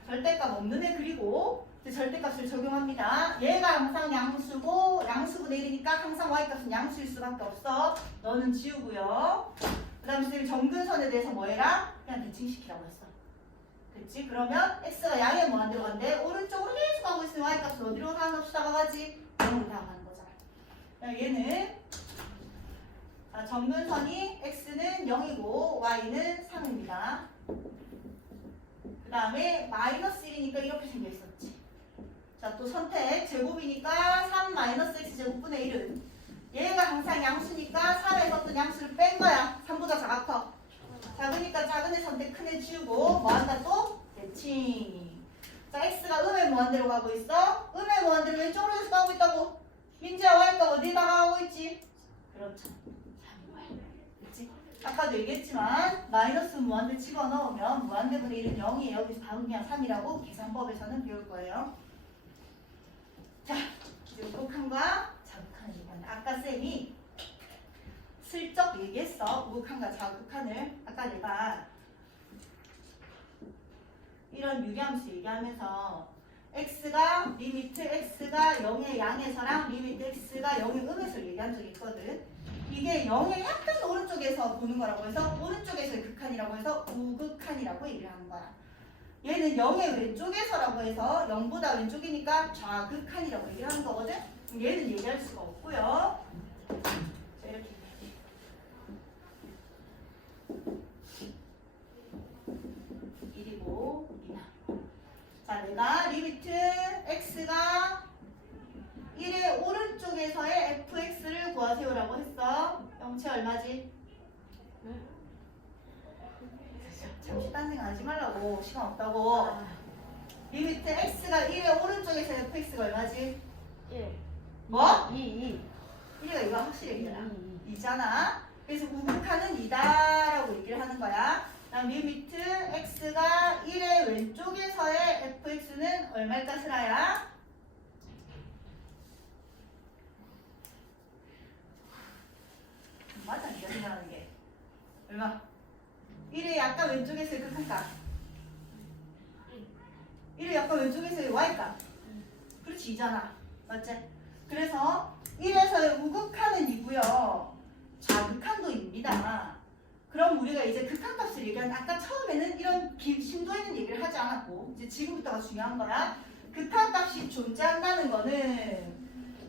절대값 없는 애 그리고 이제 절대값을 적용합니다. 얘가 항상 양수고 양수분의 1이니까 항상 y값은 양수일 수밖에 없어. 너는 지우고요. 그 다음에 선생님이 정근선에 대해서 뭐 해라? 그냥 대칭시키라고 했어. 됐지? 그러면 x가 양에 뭐 안 들어간대? 오른쪽으로 계속 가고 있으면 y값은 어디로 상관없이 다가가지? 0으로 다가가는 거잖아. 얘는 정근선이 x는 0이고 y는 3입니다. 그 다음에 마이너스 1이니까 이렇게 생겨 있었지. 자, 또 선택 제곱이니까 3 마이너스 x 제곱분의 1은 얘가 항상 양수니까 3에서 어떤 양수를 뺀 거야. 3보다 작아 커. 작으니까 작은 애 선택 큰 애 지우고 뭐 한다 또? 대칭. 자, x가 음의 무한대로 가고 있어. 음의 무한대로 왼쪽으로 계속 가고 있다고. 민지야 y가 어디 나가고 있지? 그렇죠. 그렇지? 아까도 얘기했지만 마이너스 무한대 집어넣으면 무한대분의 1은 0이에요. 여기서 답은 그냥 3이라고 계산법에서는 배울 거예요. 자, 이제 우극한과 자극한을 얘기하는데 아까 쌤이 슬쩍 얘기했어. 우극한과 자극한을. 아까 내가 이런 유리함수 얘기하면서 x가 리미트 x가 0의 양에서랑 리미트 x가 0의 음에서 얘기한 적이 있거든. 이게 0의 약간 오른쪽에서 보는 거라고 해서 오른쪽에서의 극한이라고 해서 우극한이라고 얘기를 하는 거야. 얘는 0의 왼쪽에서라고 해서 0보다 왼쪽이니까 좌극한이라고 얘기를 하는 거거든. 얘는 얘기할 수가 없고요. 자, 이렇게 1이고 2나. 자, 내가 리미트 x가 1의 오른쪽에서의 fx를 구하세요라고 했어. 영체 얼마지? 잠시 딴 생각 하지 말라고. 시간 없다고. 리미트 x가 1의 오른쪽에서 fx가 얼마지? 1. 뭐? 2. 1이가 이거 확실히 얘기해라. 2. 2잖아. 그래서 우극한은 2다라고 얘기를 하는 거야. 그다음 리미트 x가 1의 왼쪽에서의 fx는 얼마일까 슬아야? 맞아, 네가 생각하는 게 얼마? 1의 약간 왼쪽에서의 극한값 1의 약간 왼쪽에서의 y값 그렇지 2잖아. 맞지? 그래서 1에서의 우극한은 2고요 좌극한도 2입니다. 그럼 우리가 이제 극한값을 얘기하는 아까 처음에는 이런 심도 있는 얘기를 하지 않았고 이제 지금부터가 중요한 거야. 극한값이 존재한다는 거는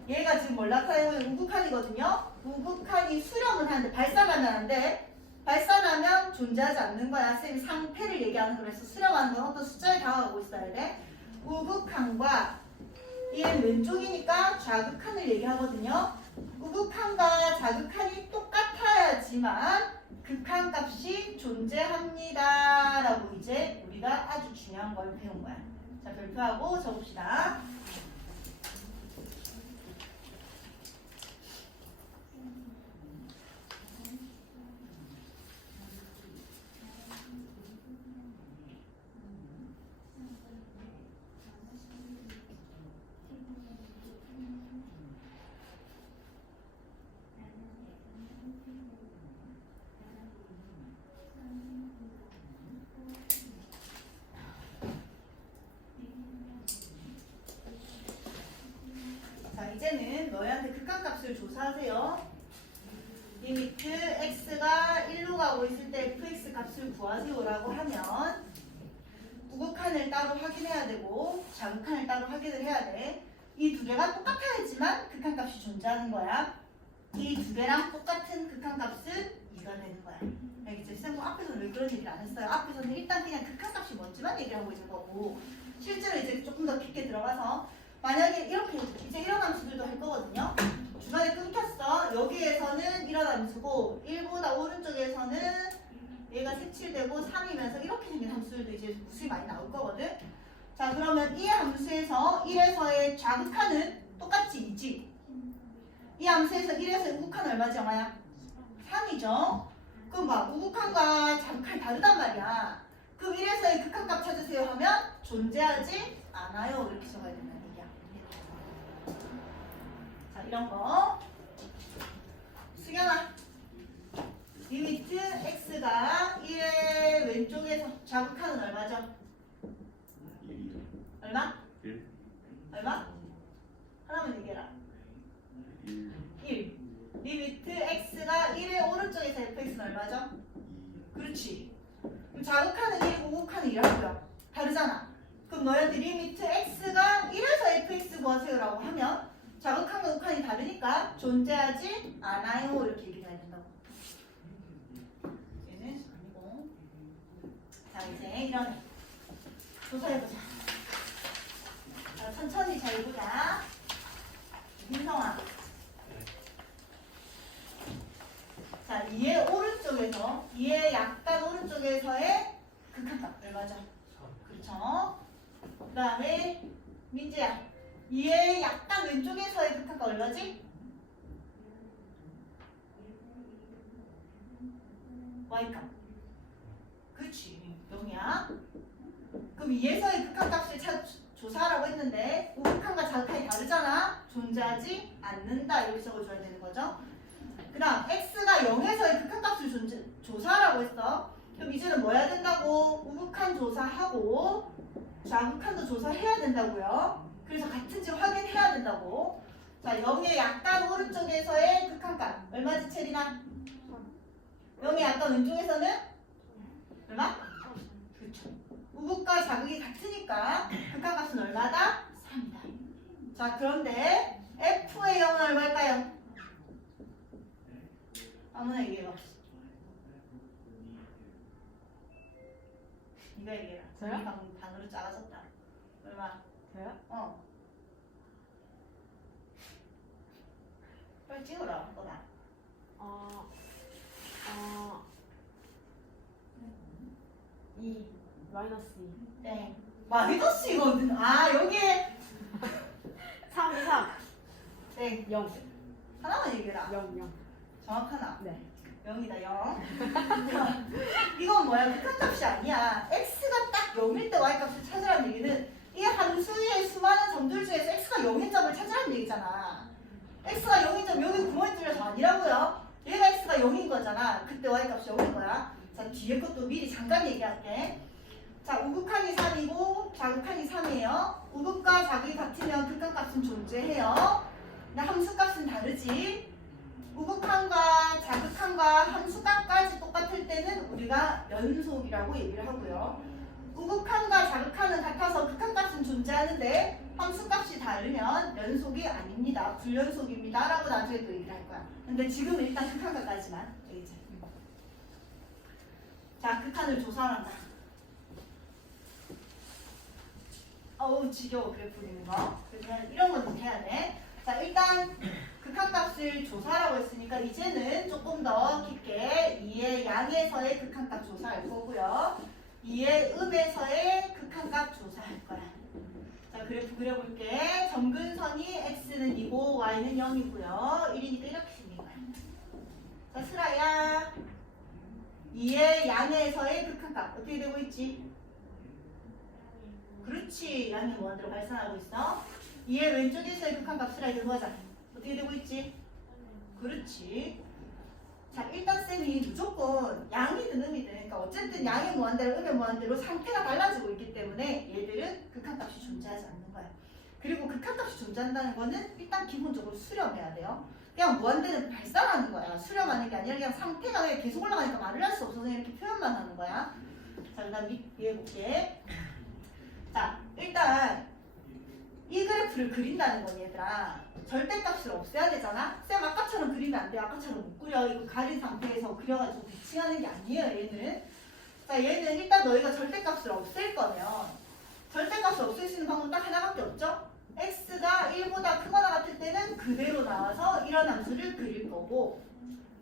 얘가 지금 뭘 나타내면 우극한이거든요. 우극한이 수렴을 하는데 발산하면 안 돼. 발산하면 존재하지 않는 거야. 쌤이 상태를 얘기하는 거라서 수렴하는 건 어떤 숫자에 다가가고 있어야 돼. 우극한과 얘는 왼쪽이니까 좌극한을 얘기하거든요. 우극한과 좌극한이 똑같아야지만 극한값이 존재합니다 라고 이제 우리가 아주 중요한 걸 배운 거야. 자, 별표하고 적읍시다. 이제는 너희한테 극한값을 조사하세요. 리미트 x가 1로 가고 있을 때 fx 값을 구하세요라고 하면 우극한을 따로 확인해야 되고 좌극한을 따로 확인을 해야 돼. 이 두 개가 똑같아야지만 극한값이 존재하는 거야. 이 두 개랑 똑같은 극한값은 2가 되는 거야. 알겠지? 쌤 앞에서는 왜 그런 얘기를 안 했어요? 앞에서는 일단 그냥 극한값이 뭔지만 얘기를 하고 있는 거고 실제로 이제 조금 더 깊게 들어가서 만약에 이렇게 이제 이런 함수들도 할 거거든요. 중간에 끊겼어. 여기에서는 이런 함수고 1보다 오른쪽에서는 얘가 색칠되고 3이면서 이렇게 생긴 함수들도 이제 무수히 많이 나올 거거든. 자, 그러면 이 함수에서 1에서의 좌극한은 똑같지 2지. 이 함수에서 1에서의 우극한은 얼마지 영아야? 3이죠. 그럼 봐, 우극한과 좌극한이 다르단 말이야. 그럼 1에서의 극한값 찾으세요 하면 존재하지 않아요. 이렇게 적어야 된다는 얘기야. 자, 이런 거 수경아 리미트 x가 1의 왼쪽에서 좌극한은 얼마죠? 1이요. 얼마? 1. 그렇지. 그럼 자극하는 1이고 우극하는 1하고요. 다르잖아. 그럼 너희들 리미트 x가 1에서 fx 구하세요라고 하면 자극한과 우극한이 다르니까 존재하지 않아요. 이렇게 얘기를 해야 된다고. 얘는 아니고. 자, 이제 이런 애. 조사해보자. 자, 천천히 잘 보자. 민성아. 자, 얘 오른쪽에서, 얘 약간 오른쪽에서의 극한값 얼마죠? 그렇죠? 그 다음에 민지야, 얘 약간 왼쪽에서의 극한값 얼마지? y값. 그렇지, 0이야. 그럼 위에서의 극한값을 조사하라고 했는데 우극한과 자극한이 다르잖아. 존재하지 않는다. 이렇게 적어줘야 되는 거죠. 그 다음 x가 0에서의 극한값을 조사하라고 했어. 그럼 이제는 뭐 해야 된다고? 우극한 조사하고 좌극한도 조사해야 된다고요. 그래서 같은지 확인해야 된다고. 자, 0의 약간 오른쪽에서의 극한값 얼마지 체리나? 0의 약간 왼쪽에서는 얼마? 그렇죠. 우극과 자극이 같으니까 극한값은 얼마다? 3이다. 자, 그런데 f의 0은 얼마일까요? 아무나 얘기해봐. 네가 얘기해라. 저요? 우리 방금 반으로 작아졌다. 얼마? 저요? 어. 빨리 찍어라. 너나. 어, 2 마이너스 2 네. 마이너스 이거든. 아, 여기에 3 네. 0 하나만 얘기해라. 0 정확하나? 네. 0이다, 0. 이건 뭐야? 극한값이 아니야. x가 딱 0일 때 y값을 찾으라는 얘기는 이 함수의 수많은 점들 중에서 x가 0인 점을 찾으라는 얘기잖아. x가 0인 점 여기 구멍이 뚫려서 아니라고요. 얘가 x가 0인 거잖아. 그때 y값이 0인 거야. 자, 뒤에 것도 미리 잠깐 얘기할게. 자, 우극한이 3이고 자극한이 3이에요. 우극과 자극이 같으면 극한값은 존재해요. 근데 함수값은 다르지. 우극한과 자극한과 함수값까지 똑같을 때는 우리가 연속이라고 얘기를 하고요. 우극한과 자극한은 같아서 극한값은 존재하는데 함수값이 다르면 연속이 아닙니다. 불연속입니다. 라고 나중에 또 얘기를 할 거야. 근데 지금은 일단 극한값까지만 알겠지? 자, 극한을 조사한다. 어우, 지겨워. 그래프 그리는 거. 그러면 이런 건 해야 돼. 자, 일단 극한값을 조사하라고 했으니까 이제는 조금 더 깊게 2의 양에서의 극한값 조사할 거고요. 2의 음에서의 극한값 조사할 거야. 자, 그래프 그려볼게. 점근선이 x는 2고 y는 0이고요. 1이니까 이렇게 생긴 거야. 자, 슬아야. 2의 양에서의 극한값 어떻게 되고 있지? 그렇지. 양이 무한대로 발산하고 있어. 2의 왼쪽에서의 극한값 슬라이드 구하자. 어떻게 되고 있지? 그렇지. 자, 일단 쌤이 무조건 양이든 음이든, 그러니까 어쨌든 양의 무한대로 음의 무한대로 상태가 달라지고 있기 때문에 얘들은 극한값이 존재하지 않는 거야. 그리고 극한값이 존재한다는 거는 일단 기본적으로 수렴해야 돼요. 그냥 무한대는 발산하는 거야. 수렴하는 게 아니라 그냥 상태가 왜 계속 올라가니까 말을 할 수 없어서 이렇게 표현만 하는 거야. 자, 그 다음 위에 볼게. 자, 일단 이 그래프를 그린다는 건 얘들아 절대값을 없애야 되잖아. 쌤 아까처럼 그리면 안 돼. 아까처럼 못 그려. 이거 가린 상태에서 그려가지고 배치하는 게 아니에요. 얘는. 자, 얘는 일단 너희가 절대값을 없앨 거면 절대값을 없앨 수 있는 방법은 딱 하나밖에 없죠. x가 1보다 크거나 같을 때는 그대로 나와서 이런 함수를 그릴 거고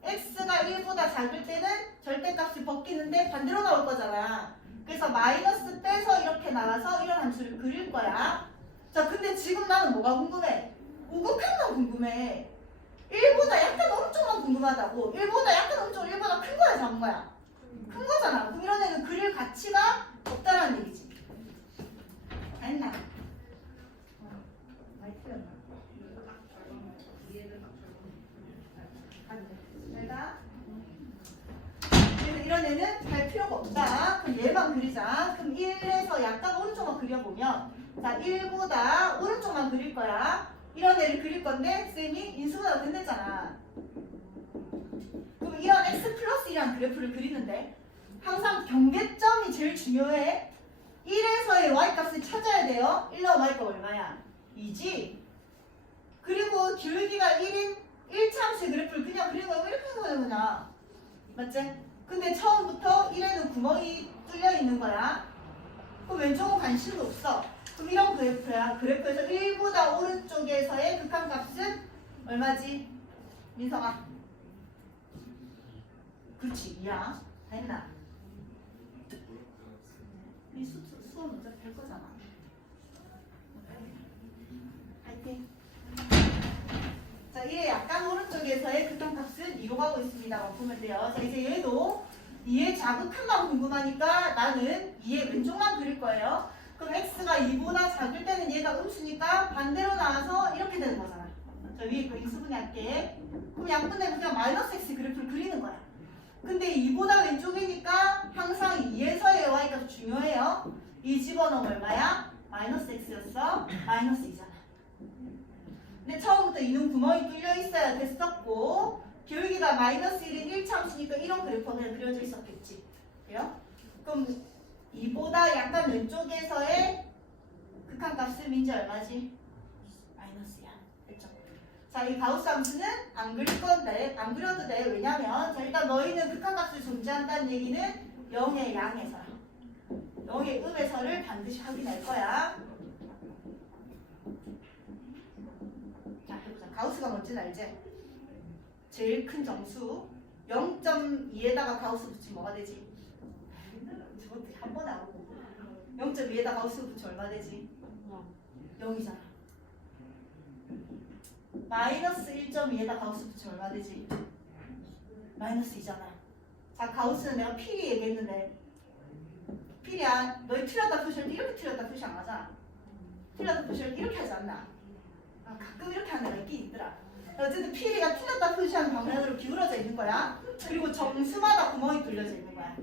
x가 1보다 작을 때는 절대값이 벗기는데 반대로 나올 거잖아. 그래서 마이너스 빼서 이렇게 나와서 이런 함수를 그릴 거야. 자, 근데 지금 나는 뭐가 궁금해? 우극한만 궁금해. 1보다 약간 오른쪽만 궁금하다고. 1보다 약간 오른쪽, 1보다 큰 거야, 작은 거야? 큰 거잖아. 그럼 이런 애는 그릴 가치가 없다라는 얘기지. 됐나? 많이 틀렸나? 내가 그래서 이런 애는 할 필요가 없다. 그럼 얘만 그리자. 그럼 1에서 약간 오른쪽만 그려보면 자, 1보다 오른쪽만 그릴 거야. 이런 애를 그릴 건데 쌤이 인수분해가 끝냈잖아. 그럼 이런 x 플러스 1이라는 그래프를 그리는데 항상 경계점이 제일 중요해. 1에서의 y값을 찾아야 돼요. 1 넣으면 y값 얼마야? 2지. 그리고 기울기가 1인 1차함수의 그래프를 그냥 그린 거야. 이렇게 그린 거야 그냥. 맞지? 근데 처음부터 1에는 구멍이 뚫려 있는 거야. 그럼 왼쪽은 관심도 없어. 그럼 이런 그래프야. 그래프에서 1보다 오른쪽에서의 극한값은 얼마지? 민성아. 그렇지. 2야. 됐나? 이 수업 어차피 할 거잖아. 파이팅. 자, 이게 약간 오른쪽에서의 극한값은 2로 가고 있습니다. 보면 돼요. 자, 이제 얘도 2의 자극한만 궁금하니까 나는 2의 왼쪽만 그릴 거예요. 그럼 x가 2보다 작을 때는 얘가 음수니까 반대로 나와서 이렇게 되는 거잖아. 자, 위에 거 인수분해 할게. 그럼 양분되면 그냥 마이너스 x 그래프를 그리는 거야. 근데 2보다 왼쪽이니까 항상 2에서의 y값이 중요해요. 2 집어넣으면 얼마야? 마이너스 x였어. 마이너스 2잖아. 근데 처음부터 2는 구멍이 뚫려 있어야 됐었고 기울기가 마이너스 1인 1차함수니까 이런 그래프는 그려져 있었겠지. 그래요? 그럼 2보다 약간 왼쪽에서의 극한값은 민지 얼마지? 마이너스야. 됐죠? 자, 이 가우스 함수는 안 그릴 건데, 안 그려도 돼. 왜냐면, 자, 일단 너희는 극한값이 존재한다는 얘기는 0의 양에서, 0의 음에서를 반드시 확인할 거야. 자, 해보자. 가우스가 뭔지는 알지? 제일 큰 정수. 0.2에다가 가우스 붙이면 뭐가 되지? 저것도 한 번에 안 오고. 0.2에다가 가우스 붙이면 얼마 되지? 0이잖아. 마이너스 1.2에다 가우스 붙이면 얼마 되지? 마이너스 2잖아. 자, 가우스는 내가 필히 얘기했는데 필이야. 너희 틀렸다 표시할 때 이렇게 틀렸다 표시 안 하잖아. 틀렸다 표시할 때 이렇게 하지 않나? 아, 가끔 이렇게 하는 애가 있긴 있더라. 어쨌든 필이가 틀렸다 표시하는 방면으로 기울어져 있는 거야. 그리고 정수마다 구멍이 뚫려져 있는 거야.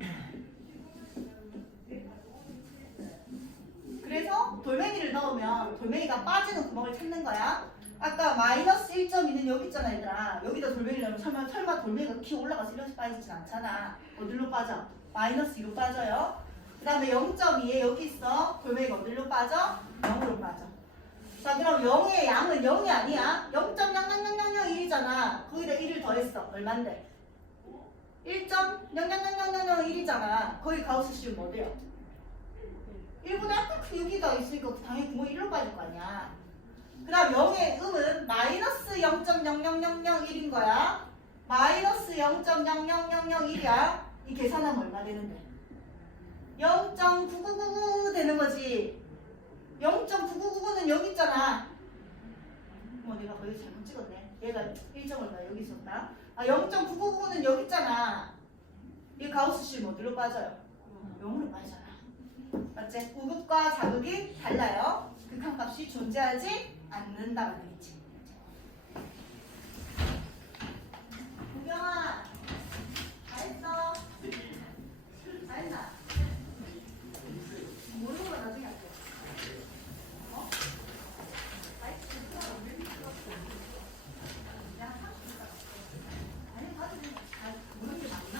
그래서 돌멩이를 넣으면 돌멩이가 빠지는 구멍을 찾는 거야. 아까 마이너스 1.2는 여기 있잖아 얘들아. 여기다 돌멩이를 넣으면 설마 돌멩이가 키 올라가서 이렇게 빠지진 않잖아. 어디로 빠져? 마이너스 2로 빠져요. 그 다음에 0.2에 여기 있어. 돌멩이가 어디로 빠져? 0으로 빠져. 자, 그럼 0의 양은 0이 아니야. 0.000001이잖아. 거기다 1을 더했어. 얼만데? 1.000001이잖아. 거기 가우스 씌우면 뭐 돼요? 1보다 약간 큰 여기가 있으니까 당연히 구멍이 1로 빠질 거 아니야. 그 다음 0의 음은 마이너스 0.00001인 거야. 마이너스 0.00001이야. 이 계산하면 얼마 되는데? 0.9999 되는 거지. 0.9999는 여기 있잖아. 내가 거기 잘못 찍었네. 얘가 1점을 봐. 여기 있었다. 아, 0.9999는 여기 있잖아. 이 가우스 씨 어디로 빠져요? 0으로 빠지잖아. 맞지? 우극과 자극이 달라요. 극한값이 존재하지 않는다고 되겠지. 우경아, 다 했어? 다 했나? 모르는 거 나중에 할게. 어? 다 했어? 야, 30분 아니, 봐도 돼. 모르는 게 많나?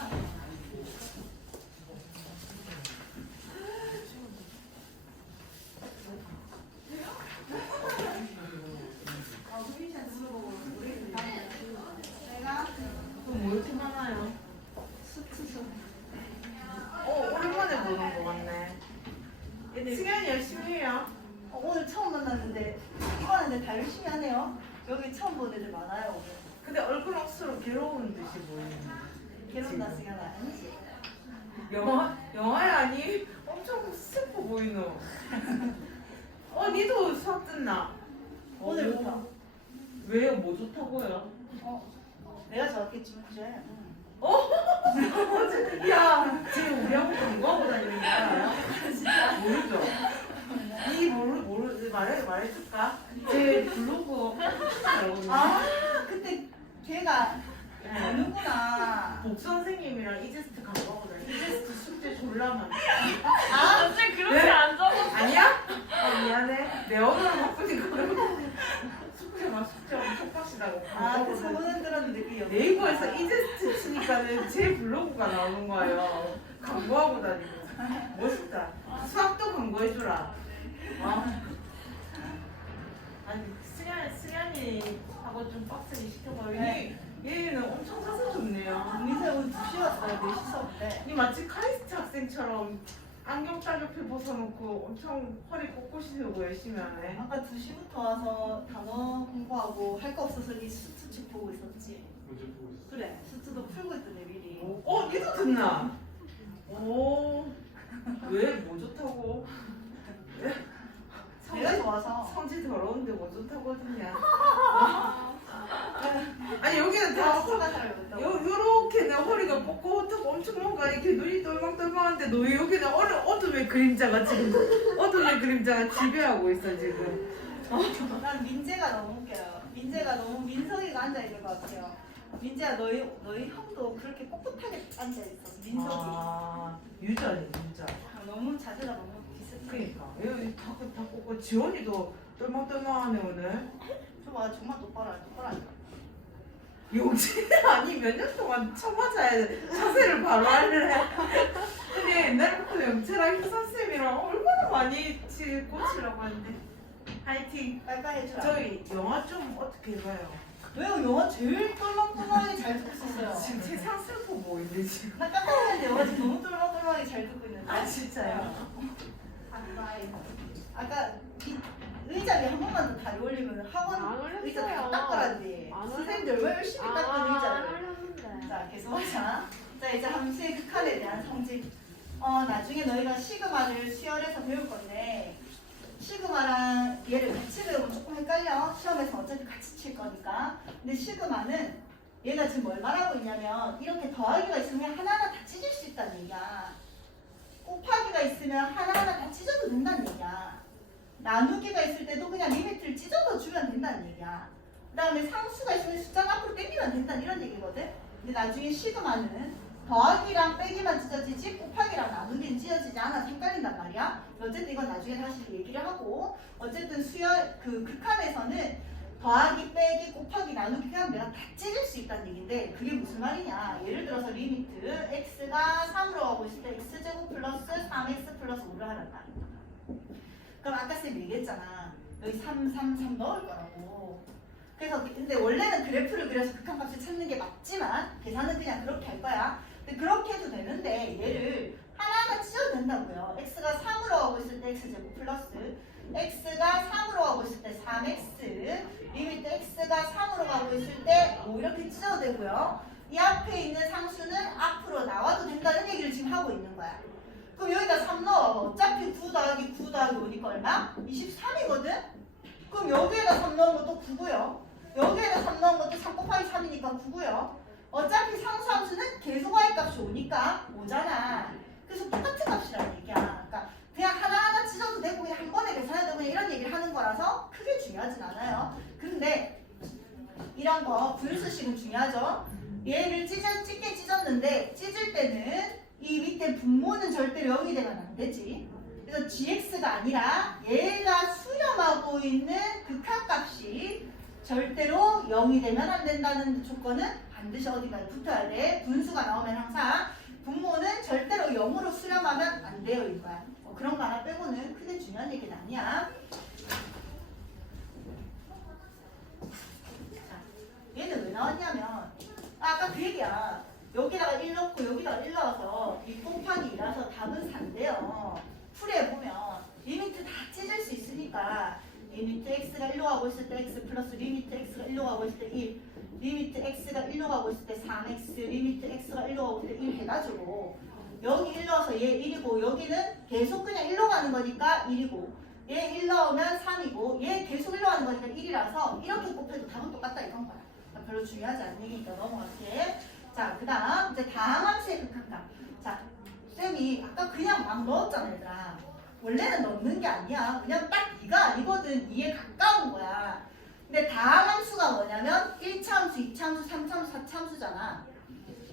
뭐 이렇게 많아요? 오랜만에 보는 거 같네. 승현이 열심히 해요. 오늘 처음 만났는데 이번에 근데 다 열심히 하네요. 여기 처음 본 애들 많아요 오늘. 근데 얼굴 억수로 괴로운 듯이 보이네. 괴롭다 시간 아니지? 영화야 아니? 엄청 슬퍼 보이노. 니도 수학 듣나? 오늘부터. 왜요? 뭐 좋다고요? 내가 저렇겠지 문제. 야, 지금 우리하고 공부하고 다니는 거야? 모르죠? 말해줄까? 제 블로그 알거든요. 아 그때 걔가 아는구나. 복 선생님이랑 이제스트 간 거거든. 이제스트 숙제 졸라 많아. 아 쌤 그렇게 안 적어. 아니야? 미안해. 내 언어로 바꾸니까 그러고. 숙제 엄청 빡시다고. 그 소문은 들었는데 그게 네이버에서 이제스트 치니까는 제 블로그가 나오는 거예요. 광고하고 다니고 멋있다. 수학도 광고해주라. 아니 승현이 하고 좀 빡세게 시켜봐. 네. 얘는 엄청 사서 좋네요. 민세 오늘 2시 왔어요. 4시 수업 때. 이 마치 카이스트 학생처럼 안경 딸옆에 벗어놓고 엄청 허리 꼿꼿이 세우고 열심히 하네. 아까 2시부터 와서 단어 공부하고 할 거 없어서 이 수트집 보고 있었지. 언제 보고 있어? 그래, 수트도 풀고 있던데 미리. 얘도 듣나? 왜? 뭐 좋다고? 내가 좋아서. 성질 더러운데 뭐 좋다고 듣냐? 아니 여기는 다 수가 잘 외웠다고. 요렇게 내 허리가 꼿꼿하고 엄청 뭔가 이렇게 눈이 똘망똘망한데 너 여기는 어둠의 그림자가 지금 어둠의 그림자가 지배하고 있어 지금. 난 민재가 너무 웃겨요. 민재가 너무 민석이가 앉아 있는 것 같아요. 민재야 너희 형도 그렇게 꼿꼿하게 앉아 있어. 민석이. 유자네 유자. 너무 자세가 너무 비슷해. 그러니까 여기 다 꼿꼿. 지원이도 똘망똘망하네 오늘. 저봐 정말 똑바로 하니까. 용진 아니 몇 년 동안 쳐맞아야 돼. 자세를 바로 할래. 근데 옛날부터 영채랑 희선쌤이랑 얼마나 많이 고치라고 하는데. 화이팅. 빨리빨리 해주라. 저희 영화 좀 어떻게 해봐요? 왜요? 영화 제일 똘망똘망하게 잘 듣고 있었어요. 지금 세상 슬퍼 보이는데 지금. 나 깜짝 놀랐는데 영화 지금 너무 똘망똘망하게 잘 듣고 있는데. 아 진짜요? 아까 이 의자 위에 한 번만 더 다리 올리면 안 학원 올렸어요. 의자 다 닦아라는데 안 선생님들 왜 열심히 닦은 의자를. 올렸는데. 자 계속하자. 자 이제 함수의 극한에 대한 성질. 나중에 너희가 시그마를 수열해서 배울 건데 시그마랑 얘를 같이 배우면 조금 헷갈려. 시험에서 어차피 같이 칠 거니까. 근데 시그마는 얘가 지금 뭘 말하고 있냐면 이렇게 더하기가 있으면 하나하나 다 찢을 수 있다는 얘기야. 곱하기가 있으면 하나하나 다 찢어도 된다는 얘기야. 나누기가 있을 때도 그냥 리미트를 찢어서 주면 된다는 얘기야. 그 다음에 상수가 있으면 숫자가 앞으로 당기면 된다 이런 얘기거든. 근데 나중에 시그마는 더하기랑 빼기만 찢어지지 곱하기랑 나누기는 찢어지지 않아서 헷갈린단 말이야. 어쨌든 이건 나중에 다시 얘기를 하고 어쨌든 수열 그 극한에서는 더하기 빼기 곱하기 나누기 그냥 내가 다 찢을 수 있다는 얘기인데 그게 무슨 말이냐. 예를 들어서 리미트 x가 3으로 가고 있을 때 x제곱 플러스 3x 플러스 5를 하란 말이야. 그럼 아까 쌤 얘기했잖아. 여기 3, 3, 3 넣을 거라고. 그래서 근데 원래는 그래프를 그려서 극한값을 찾는 게 맞지만 계산은 그냥 그렇게 할 거야. 근데 그렇게 해도 되는데 얘를 하나하나 찢어도 된다고요. x가 3으로 가고 있을 때 x제곱 플러스 x가 3으로 가고 있을 때 3x 리미트 x가 3으로 가고 있을 때 5 이렇게 찢어도 되고요. 이 앞에 있는 상수는 앞으로 나와도 된다는 얘기를 지금 하고 있는 거야. 그럼 여기다 3 넣어. 어차피 9 더하기 9 더하기 5니까 얼마? 23이거든? 그럼 여기에다 3 넣은 것도 9고요. 여기에다 3 넣은 것도 3 곱하기 3이니까 9고요. 어차피 상수함수는 계속화의 값이 5니까 5잖아. 그래서 똑같은 값이라는 얘기야. 그러니까 그냥 하나하나 찢어도 되고 그냥 한 번에 계산해도 되고 이런 얘기를 하는 거라서 크게 중요하진 않아요. 근데 이런 거 분수식은 중요하죠. 얘를 찢게 찢었는데 찢을 때는 이 밑에 분모는 절대로 0이 되면 안 되지. 그래서 gx가 아니라 얘가 수렴하고 있는 극한값이 절대로 0이 되면 안 된다는 조건은 반드시 어디까지 붙어야 돼. 분수가 나오면 항상 분모는 절대로 0으로 수렴하면 안 돼요 이거야. 그런 거 하나 빼고는 크게 중요한 얘기는 아니야. 자, 얘는 왜 나왔냐면 아까 그 얘기야. 여기다가 1 넣고 여기다가 1 넣어서 2 곱하기 2라서 답은 4인데요. 풀이해 보면 리미트 다 찢을 수 있으니까 리미트 x가 1로 가고 있을 때 x 플러스 리미트 x가 1로 가고 있을 때 1 리미트 x가 1로 가고 있을 때 3x 리미트 x가 1로 가고 있을 때 1 해가지고 여기 1 넣어서 얘 1이고 여기는 계속 그냥 1로 가는 거니까 1이고 얘 1 넣으면 3이고 얘 계속 1로 가는 거니까 1이라서 이렇게 곱해도 답은 똑같다 이건 거야. 별로 중요하지 않은 얘기니까 넘어갈게. 자, 그 다음 이제 다함함수의 극한값. 자, 쌤이 아까 그냥 막 넣었잖아 얘들아. 원래는 넣는 게 아니야. 그냥 딱 2가 아니거든. 2에 가까운 거야. 근데 다함함수가 뭐냐면 1차함수, 2차함수, 3차함수, 4차함수잖아.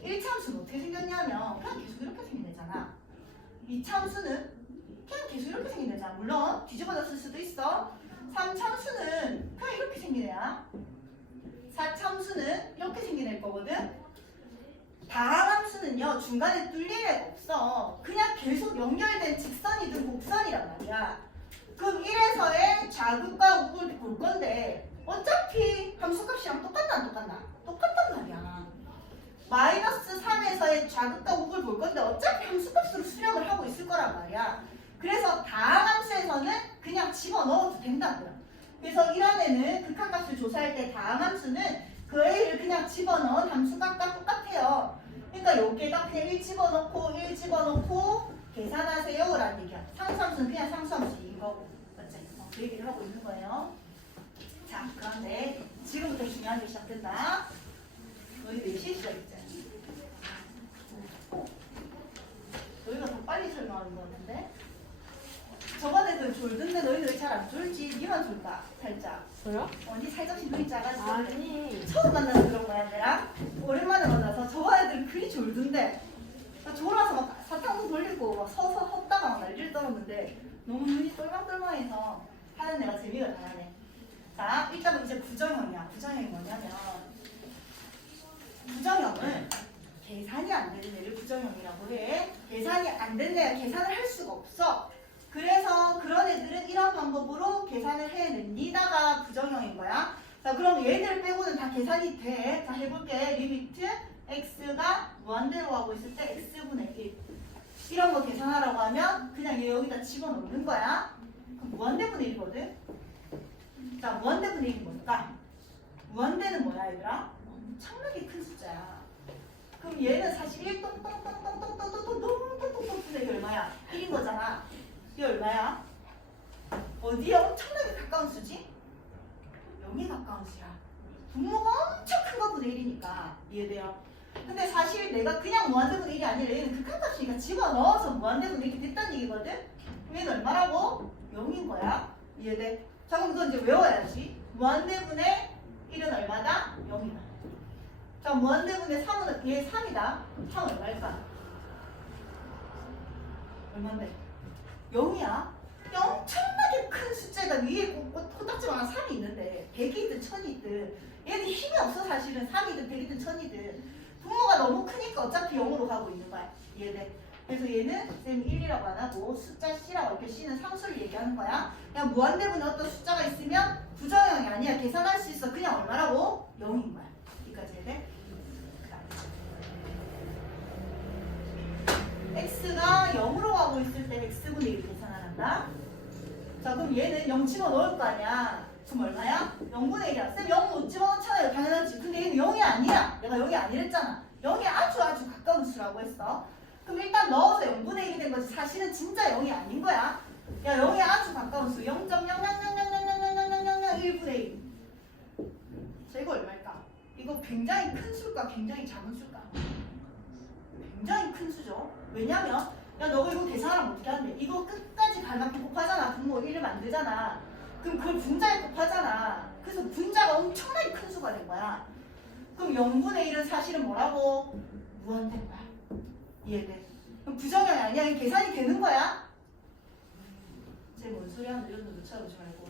1차함수는 어떻게 생겼냐면 그냥 계속 이렇게 생긴 애잖아. 2차함수는 그냥 계속 이렇게 생긴 애잖아. 물론 뒤집어졌을 수도 있어. 3차함수는 그냥 이렇게 생긴 애야. 4차함수는 이렇게 생긴 애일 거거든. 다함함수는요 중간에 뚫릴 애가 없어. 그 좌극과 우극을 볼 건데 어차피 함수값이랑 똑같나 안 똑같나? 똑같단 말이야. 마이너스 3에서의 좌극과 우극을 볼 건데 어차피 함수값으로 수렴을 하고 있을 거란 말이야. 그래서 다항함수에서는 그냥 집어넣어도 된다고요. 그래서 1원에는 극한값을 조사할 때 다항함수는 그 A를 그냥 집어넣은 함수값과 똑같아요. 그러니까 여기에다 그냥 1 집어넣고 계산하세요 라는 얘기야. 상수함수는 그냥 상수함수인 거고. 맞지? 그 얘기를 하고 있는 거예요. 자, 그런데 지금부터 중요한 게 시작된다. 너희 4시에 시작했지? 너희가 더 빨리 설명하는 거 같은데? 저번에도 졸던데 너희들 왜 잘 안 졸지? 니만 졸까? 살짝. 저요? 니 살짝씩 눈이 작아지고. 아니. 처음 만나서 그런 거야, 내랑? 오랜만에 만나서 저번 애들은 그리 졸던데 나 졸아서 막 사탕도 돌리고 막 서서 헛다가 막 난리를 떨었는데 너무 눈이 똘망똘망해서 하는 애가 재미가 다하네. 자, 일단 이제 부정형이야. 부정형이 뭐냐면 부정형은 계산이 안 되는 애를 부정형이라고 해. 계산이 안 되는 애가 계산을 할 수가 없어. 그래서 그런 애들은 이런 방법으로 계산을 해냅니다가 부정형인 거야. 자, 그럼 얘들 빼고는 다 계산이 돼. 자, 해볼게. 리미트 x가 무한대로 가고 있을 때 x분의 1 이런 거 계산하라고 하면 그냥 얘 여기다 집어넣는 거야. 그럼 무한대분의 1이거든. 자, 무한대분의 1이 뭘까? 무한대는 뭐야, 얘들아? 엄청나게 큰 숫자야. 그럼 얘는 사실 1 똥똥똥똥똥똥똥똥똥똥똥 이게 얼마야? 1인 거잖아. 이게 얼마야? 어디에 엄청나게 가까운 수지? 0에 가까운 수야. 분모가 엄청 큰 거분의 1이니까 이해돼요? 근데 사실 내가 그냥 무한대분의 1이 아니라 얘는 극한값이니까 집어넣어서 무한대분의 1이 됐다는 얘기거든? 그럼 얘는 얼마라고? 0인 거야. 이해돼? 자, 그럼 이건 이제 외워야지. 무한대분의 1은 얼마다? 0이다. 자, 무한대분의 3은 얘 3이다. 3 얼마일까? 얼만데? 0이야. 엄청나게 큰 숫자가 위에 코딱지만한 3이 있는데 100이든 1000이든 얘는 힘이 없어. 사실은 3이든 100이든 1000이든 분모가 너무 크니까 어차피 0으로 가고 있는 거야. 이해돼? 그래서 얘는 쌤 1이라고 안 하고 숫자 C라고 이렇게 C는 상수를 얘기하는 거야. 그냥 무한대분에 어떤 숫자가 있으면 부정형이 아니야. 계산할 수 있어. 그냥 얼마라고? 0인 거야. 여기까지 해야 돼? x가 0으로 가고 있을 때 x분의 1 계산을 한다. 자, 그럼 얘는 0 집어넣을 거 아니야. 그럼 얼마야? 0분의 1이야. 쌤 0 못 집어넣잖아요. 당연하지. 근데 얘는 0이 아니야. 내가 0이 아니랬잖아. 0이 아주 가까운 수라고 했어. 그럼 일단 넣어서 0분의 1이 된 거지. 사실은 진짜 0이 아닌 거야. 야, 0이 아주 가까운 수. 0.00000000001분의 1. 자, 이거 얼마일까? 이거 굉장히 큰 수일까? 굉장히 작은 수일까? 굉장히 큰 수죠. 왜냐면 야, 너가 이거 계산하면 어떻게 하는데? 이거 끝까지 갈 만큼 곱하잖아. 분모 1을 만들잖아. 그럼 그걸 분자에 곱하잖아. 그래서 분자가 엄청나게 큰 수가 된 거야. 그럼 0분의 1은 사실은 뭐라고? 무한대인 거야. 이해돼? 그럼 부정형이 아니야. 이게 계산이 되는 거야. 쟤 뭔 소리 하는데 이런 거 놓쳐보지 말고.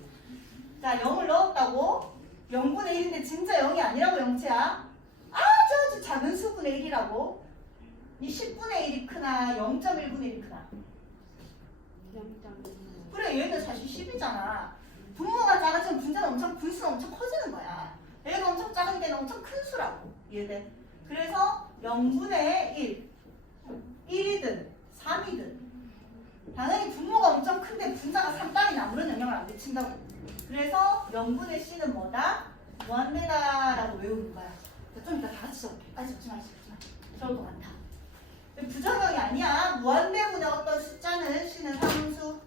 자, 0을 넣었다고? 0분의 1인데 진짜 0이 아니라고, 영채야. 아주 작은 수분의 1이라고. 이 10분의 1이 크나 0.1분의 1이 크나? 그래, 얘는 사실 10이잖아. 분모가 작아지면 분수는 엄청 커지는 거야. 얘가 엄청 작은 얘는 엄청 큰 수라고. 이해돼? 그래서 0분의 1 1이든 3이든 당연히 분모가 엄청 큰데 분자가 3단이나 아무런 영향을 안 미친다고. 그래서 0분의 C는 뭐다? 무한대다라고 외우는 거야. 좀 이따 다 같이 적을게. 적지 마. 적을 것 같아. 부정형이 아니야. 무한대분의 어떤 숫자는 C는 상수.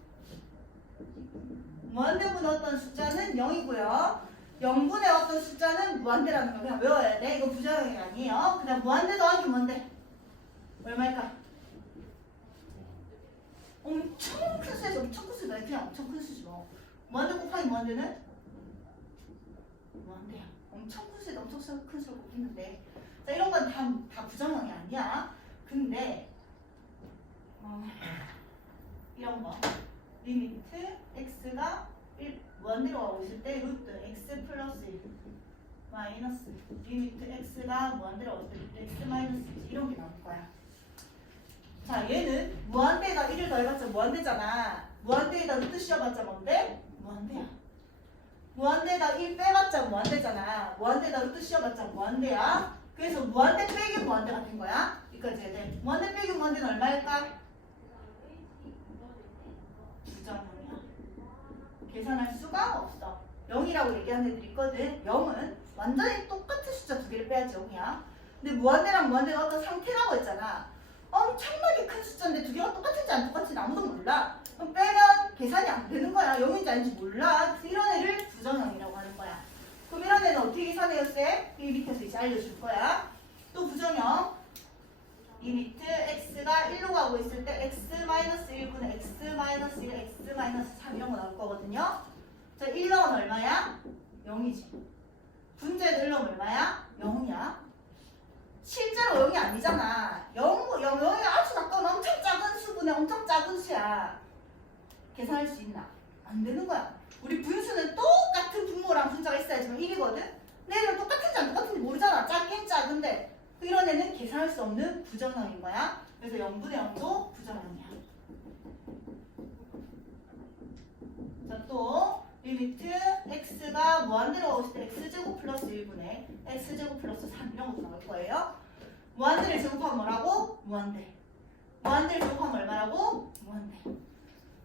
무한대분의 어떤 숫자는 0이고요. 0분의 어떤 숫자는 무한대라는 거 그냥 외워야 돼. 이거 부정형이 아니에요. 그다음 무한대 더하기 뭔데? 얼마일까? 엄청 큰 수에서 엄청 큰 수다. 그냥 엄청 큰 수지 뭐. 무한대 곱하기 무한대는? 무한대야. 엄청 큰 수에서 엄청 큰 수를 곱했는데. 자, 이런 건 다 부정형이 아니야. 근데 이런 거 리미트 x가 1 무한대로 가고 있을 때 루트 x 플러스 1 마이너스 리미트 x가 무한대로 가고 있을 때 x 마이너스 1 이런 게 나올 거야. 자, 얘는 무한대에다 1을 더해봤자 무한대잖아. 무한대에다 루트 씌워봤자 뭔데? 무한대야. 무한대에다 1 빼봤자 무한대잖아. 무한대에다 루트 씌워봤자 무한대야. 그래서 무한대 빼기 무한대가 된 거야. 여기까지 해야 돼. 무한대 빼기 무한대는 얼마일까? 부정형이야. 계산할 수가 없어. 0이라고 얘기하는 애들 있거든. 0은 완전히 똑같은 숫자 두 개를 빼야지 0이야. 근데 무한대랑 무한대가 어떤 상태라고 했잖아. 엄청나게 큰 숫자인데 두 개가 똑같은지 안 똑같은지 아무도 몰라. 그럼 빼면 계산이 안 되는 거야. 0인지 아닌지 몰라. 그래서 이런 애를 부정형이라고 하는 거야. 그럼 이런 애는 어떻게 계산해요, 쌤? 이 밑에서 이제 알려줄 거야. 또 부정형. 이 밑에 x가 1로 가고 있을 때 x-1분의 x-1, x-3 이런 거 나올 거거든요. 자, 1 넣으면 얼마야? 0이지. 분자에도 1 넣으면 얼마야? 0이야. 실제로 0이 아니잖아. 0이 아주 가까운 엄청 작은 수분에 엄청 작은 수야. 계산할 수 있나? 안 되는 거야. 우리 분수는 똑같은 분모랑 분자가 있어야지만 1이거든? 근데 얘는 똑같은지 안 똑같은지 모르잖아. 작긴 작은데. 이런 애는 계산할 수 없는 부정형인 거야. 그래서 0분의 0도 부정형이야. 자, 또 리미트 x가 무한대로 가고 있을 때 x제곱 플러스 1분의 x제곱 플러스 3 이런 것도 나올 거예요. 무한대를 제곱하면 뭐라고? 무한대. 무한대를 제곱하면 얼마라고? 무한대.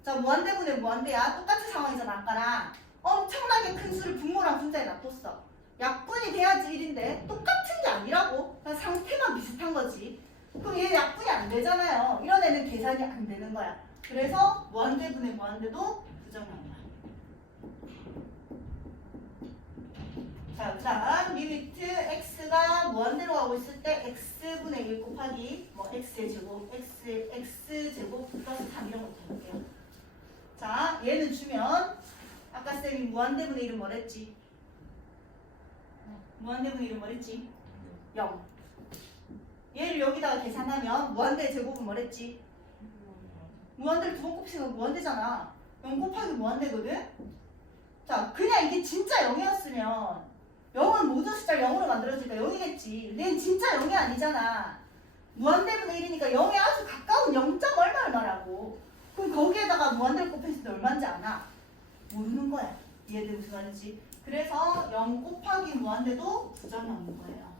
자, 무한대분의 무한대야. 똑같은 상황이잖아, 아까랑. 엄청나게 큰 수를 분모랑 분자에 놔뒀어. 약분이 돼야지 1인데 똑같은 게 아니라고. 그냥 상태만 비슷한 거지. 그럼 얘 약분이 안 되잖아요. 이런 애는 계산이 안 되는 거야. 그래서 무한대분의 무한대도 부정형이야. 자, 그 다음 리미트 x가 무한대로 가고 있을 때 x분의 1 곱하기 뭐 x제곱, x제곱 플러스 3 이런 거 해볼게요. 자, 얘는 주면 아까 쌤이 무한대분의 1은 뭐랬지? 무한대분의 1은 뭐랬지? 0. 얘를 여기다가 계산하면 무한대 제곱은 뭐랬지? 무한대를 두 번 곱치면 무한대잖아. 0 곱하기 무한대거든? 자, 그냥 이게 진짜 0이었으면 0은 모든 숫자를 0으로 만들어지니까 0이겠지. 근데 얘는 진짜 0이 아니잖아. 무한대분의 1이니까 0에 아주 가까운 0. 얼마라고. 그럼 거기에다가 무한대를 곱했을 때 얼마인지 아나? 모르는 거야. 얘들 무슨 말인지. 그래서 0 곱하기 무한대도 부정형인 거예요.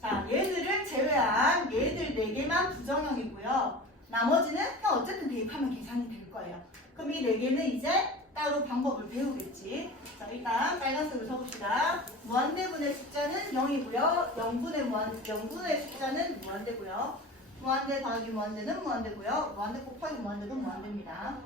자, 얘들을 제외한 얘들 4개만 부정형이고요. 나머지는 그냥 어쨌든 대입하면 계산이 될 거예요. 그럼 이 4개는 이제 따로 방법을 배우겠지. 자, 일단 빨간색으로 적읍시다. 무한대분의 숫자는 0이고요. 0분의 숫자는 무한대고요. 무한대 더하기 무한대는 무한대고요. 무한대 곱하기 무한대도 무한대입니다.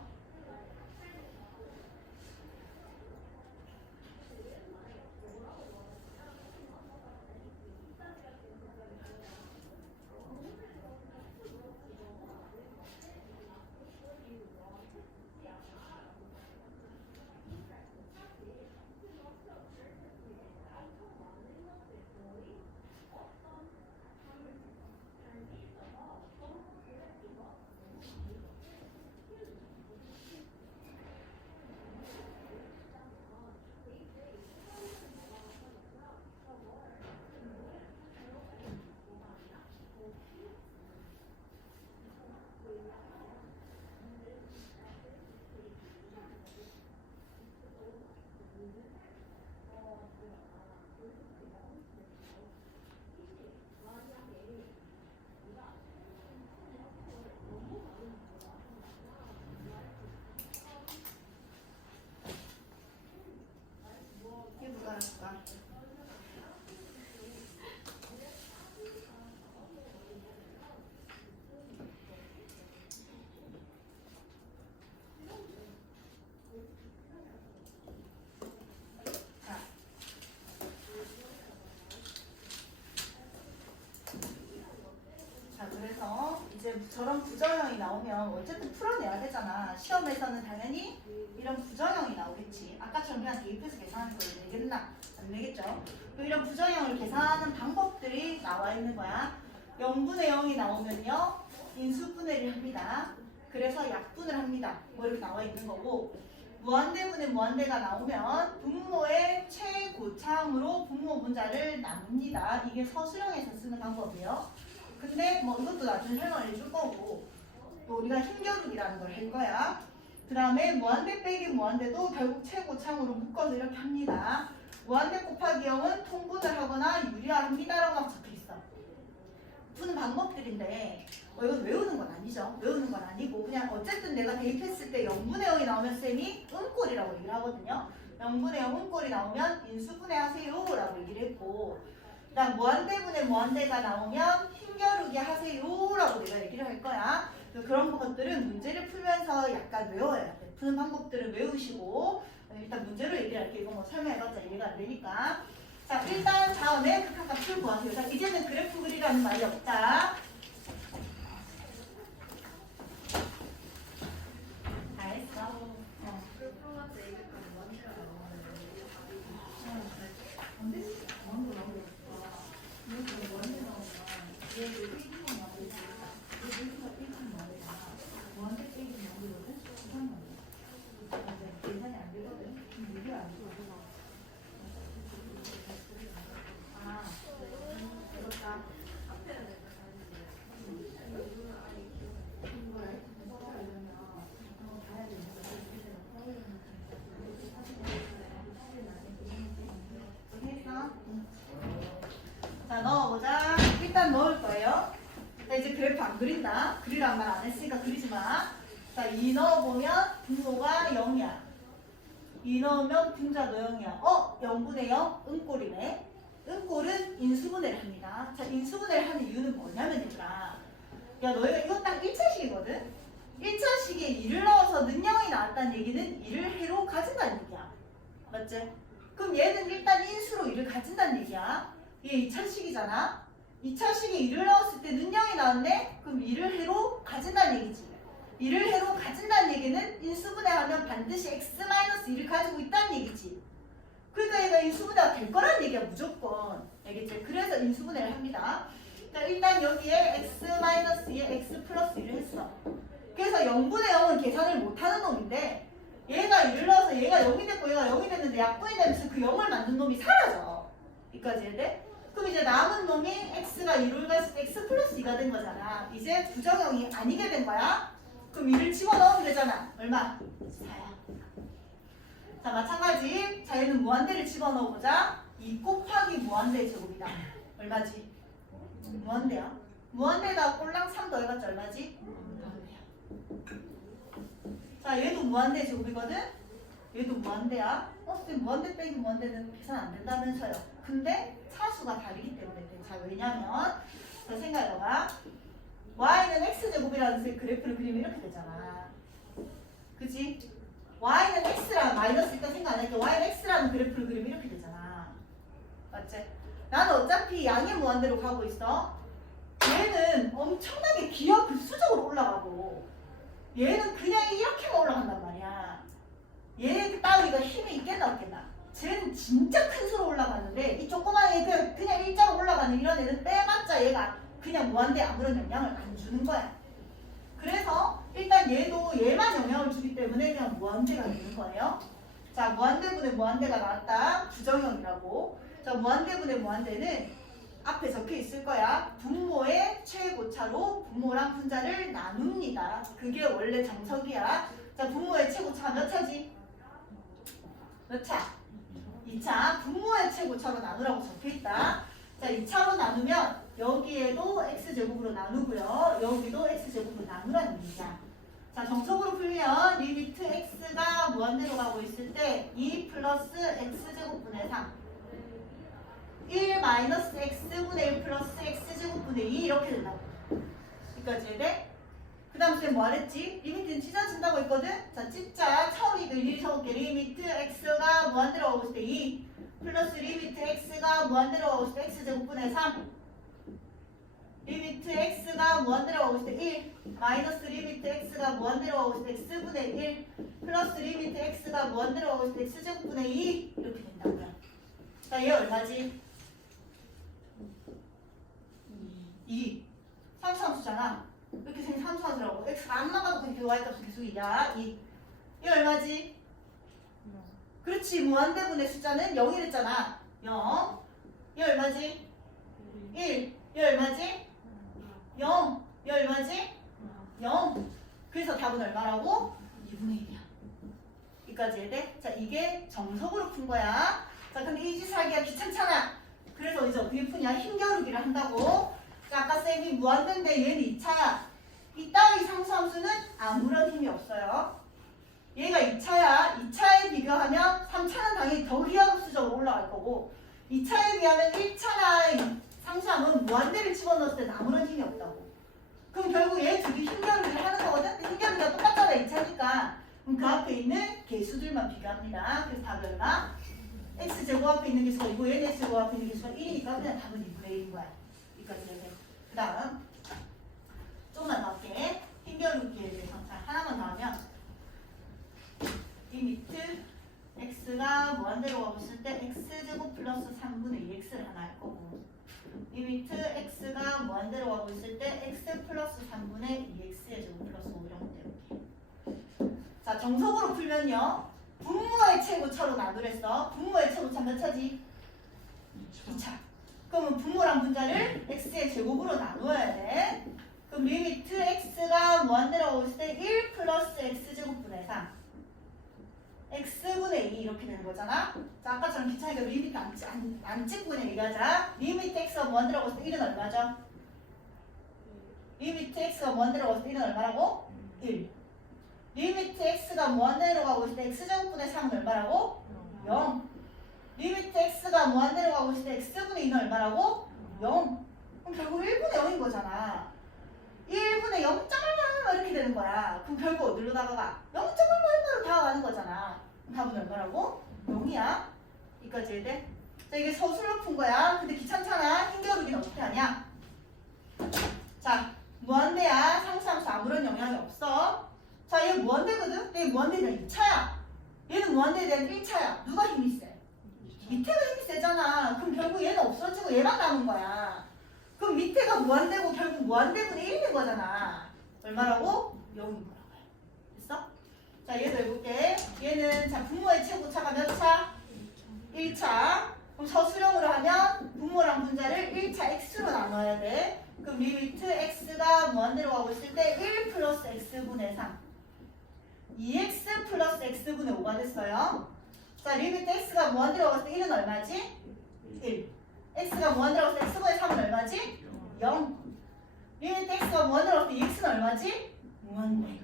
이게 누가 할까? 자, 그래서 이제 저런 부정형이 나오면 어쨌든 풀어내야 되잖아. 시험에서는 당연히 이런 부정형이 나오겠지. 아까처럼 그냥 대입해서 계산하는 거 되겠나? 안 되겠죠? 이런 부정형을 계산하는 방법들이 나와 있는 거야. 0분의 0이 나오면요. 인수분해를 합니다. 그래서 약분을 합니다. 뭐 이렇게 나와 있는 거고, 무한대분의 무한대가 나오면 분모의 최고차함으로 분모 분자를 나눕니다. 이게 서술형에서 쓰는 방법이에요. 근데 뭐 이것도 나중에 설명을 해줄 거고, 또 우리가 힘겨루기라는 걸 할 거야. 그 다음에 무한대 빼기 무한대도 결국 최고창으로 묶어서 이렇게 합니다. 무한대 곱하기 0은 통분을 하거나 유리합니다라고 막 적혀있어. 푸는 방법들인데 이건 외우는 건 아니죠. 외우는 건 아니고 그냥 어쨌든 내가 대입했을 때 0분의 0이 나오면 쌤이 음꼴이라고 얘기를 하거든요. 0분의 0 음꼴이 나오면 인수분해 하세요 라고 얘기를 했고, 그 다음 무한대분의 무한대가 나오면 힘겨루기 하세요 라고 내가 얘기를 할 거야. 그런 것들은 문제를 풀면서 약간 외워야 돼. 푸는 방법들은 외우시고 일단 문제로 얘기를 할게. 이거 뭐 설명해봤자 이해가 안 되니까. 자, 일단 다음에 극한값 풀고 하세요. 자, 이제는 그래프 그리라는 말이 없다. 다 했어. 자, 넣어보자. 일단 넣을 거예요. 자, 이제 그래프 안 그린다. 그리란 말 안 했으니까 그리지 마. 자, 2 넣어보면 분모가 0이야. 2 넣으면 분자도 0이야. 0분의 0? 음꼴이네. 음꼴은 인수분해를 합니다. 자, 인수분해를 하는 이유는 뭐냐면 얘들아, 야, 너희가 이거 딱 1차식이거든? 1차식에 2를 넣어서 능형이 나왔다는 얘기는 2를 해로 가진다는 얘기야. 맞지? 그럼 얘는 일단 인수로 2를 가진다는 얘기야. 얘 2차식이잖아. 2차식에 2를 넣었을 때 능형이 나왔네? 그럼 2를 해로 가진다는 얘기지. 2를 해로 가진다는 얘기는 인수분해하면 반드시 x-2를 가지고 있다는 얘기지. 그러니까 얘가 인수분해가 될 거라는 얘기야, 무조건. 알겠지? 그래서 인수분해를 합니다. 자, 일단 여기에 x-2에 x 플러스 1을 했어. 그래서 0분의 0은 계산을 못하는 놈인데 얘가 1을 넣어서 얘가 0이 됐고 얘가 0이 됐는데 약분이 되면서 그 0을 만든 놈이 사라져. 여기까지 해야 돼? 그럼 이제 남은 놈이 x가 2를 갔을 때 x 플러스 2가 된 거잖아. 이제 부정형이 아니게 된 거야. 그럼 2를 집어넣으면 되잖아. 얼마? 4야. 자, 마찬가지. 자, 얘는 무한대를 집어넣어보자. 2 곱하기 무한대의 제곱이다. 얼마지? 무한대야. 무한대에다가 꼴랑 3 더해봤자 얼마지? 무한대야. 자, 얘도 무한대 제곱이거든? 얘도 무한대야. 쌤, 무한대 빼기 무한대는 계산 안 된다면서요. 근데 차수가 다르기 때문에 돼. 자, 왜냐면 자, 생각해봐. y는 x제곱이라는 식 그래프를 그리면 이렇게 되잖아. 그치? y는 x랑 마이너스 일단 생각 안 할게. y는 x라는 그래프를 그리면 이렇게 되잖아. 맞지? 나는 어차피 양의 무한대로 가고 있어. 얘는 엄청나게 기하급수적으로 올라가고 얘는 그냥 이렇게만 올라간단 말이야. 얘 따위가 힘이 있겠나 없겠나? 쟤는 진짜 큰 수로 올라가는데 이 조그만 애 그냥 일자로 올라가는 이런 애는 빼봤자 얘가 그냥 무한대 아무런 영향을 안 주는 거야. 그래서 일단 얘도 얘만 영향을 주기 때문에 그냥 무한대가 되는 거예요. 자, 무한대분의 무한대가 나왔다. 부정형이라고. 자, 무한대분의 무한대는 앞에 적혀 있을 거야. 분모의 최고차로 분모랑 분자를 나눕니다. 그게 원래 정석이야. 자, 분모의 최고차 몇 차지? 몇 차? 2차. 분모의 최고차로 나누라고 적혀 있다. 자, 2차로 나누면 여기에도 x제곱으로 나누고요. 여기도 x제곱으로 나누라는 얘기야. 자, 정석으로 풀면 리미트 x가 무한대로 가고 있을 때 2 플러스 x제곱분의 3 1 마이너스 x분의 1 플러스 x제곱분의 2 이렇게 된다고. 여기까지 돼? 그 다음 쌤 뭐 하랬지? 리미트는 찢어진다고 했거든? 자, 찢자. 처음 이거 일일이 적을게. 리미트 x가 무한대로 가고 있을 때 2 플러스 리미트 x가 무한대로 가고 있을 때 x제곱분의 3 리미트 x가 무한대로 가고 있을 때 1 마이너스 리미트 x가 무한대로 가고 있을 때 x분의 1 플러스 리미트 x가 무한대로 가고 있을 때 x제곱분의 2 이렇게 된다고요. 자, 얘 얼마지? 2 상수함수잖아. 이렇게 생긴 상수함수라고. x가 안 나가도 이렇게 y값은 계속 2야. 2 얘 얼마지? 그렇지. 무한대분의 숫자는 0이랬잖아. 0 얘 얼마지? 1 얘 얼마지? 0 얘 얼마지? 0 그래서 답은 얼마라고? 2분의 1이야. 여기까지 해야 돼? 자, 이게 정석으로 푼 거야. 자, 근데 이 짓을 하기가 귀찮잖아. 그래서 이제 어떻게 푸냐? 힘겨루기를 한다고. 자, 아까 쌤이 무한대인데 얘는 2차야. 이 따위 상수함수는 아무런 힘이 없어요. 얘가 2차야. 2차에 비교하면 3차는 당연히 더 기하급수적으로 올라갈 거고 2차에 비하면 1차나 상수함은 무한대를 집어넣었을 때는 아무런 힘이 없다고. 그럼 결국 얘 둘이 힘겨루기를 하는 거거든? 근데 힘겨루기가 똑같잖아 2차니까. 그럼 그 앞에 있는 개수들만 비교합니다. 그래서 답이 얼마? x제곱 앞에 있는 개수가 2고 얘는 x제곱 앞에 있는 개수가 1이니까 그냥 답은 2분의 1인 거야. 여기까지 해야 돼. 그 다음 조금만 더 할게. 힘겨루기에 대해서 자, 하나만 더 하면 리미트 x가 무한대로 가고 있을 때 x제곱 플러스 3분의 2x를 하나 할 거고 리미트 x가 무한대로 가고 있을 때 x 플러스 3분의 2x의 제곱 플러스 5 이런 거 때문에 자 정석으로 풀면요 분모의 최고차로 나누랬어. 분모의 최고차 몇 차지? 2차. 그러면 분모랑 분자를 x의 제곱으로 나누어야 돼. 그럼 리미트 x가 무한대로 가고 있을 때 1 플러스 x제곱분의 3 x분의 2 이렇게 되는 거잖아. 자 아까처럼 귀찮으니까 리미트 안 찍고 그냥 얘기하자. 리미트 x가 무한대로 가고 있을 때 1은 얼마죠? 리미트 x가 무한대로 가고 있을 때 1은 얼마라고? 1. 리미트 x가 무한대로 가고 있을 때 x제곱분의 3은 얼마라고? 0. 리미트 x가 무한대로 가고 있을 때 x분의 2는 얼마라고? 0. 그럼 결국 1분의 0인 거잖아. 1분의 0. 얼마 이렇게 되는 거야. 그럼 결국 어디로 다가가? 0.얼마로 다가가는 거잖아. 답은 얼마라고? 0이야. 여기까지 해야 돼? 자 이게 서술로 푼 거야. 근데 귀찮잖아. 힘겨루기는 어떻게 하냐? 자 무한대야. 상수함수 아무런 영향이 없어. 자, 얘 무한대거든? 얘 무한대는 2차야. 얘는 무한대에 대한 1차야. 누가 힘이 세? 밑에가 힘이 세잖아. 그럼 결국 얘는 없어지고 얘만 남은 거야. 그럼 밑에가 무한대고 결국 무한대분의 1인 거잖아. 얼마라고? 0인 거라고요. 됐어? 자, 얘도 해볼게. 얘는 자 분모의 최고차가 몇 차? 1차. 그럼 서술형으로 하면 분모랑 분자를 1차 x로 나눠야 돼. 그럼 리미트 x가 무한대로 가고 있을 때 1 플러스 x분의 3 2x 플러스 x분의 5가 됐어요. 자, 리미트 x가 무한대로 가고 있을 때 1은 얼마지? 1. x가 무한대로 가고 있을 때 x분의 3은 얼마지? 0. 리미트 x가 무한대로 가고 있을 때 2x는 얼마지? 무한대.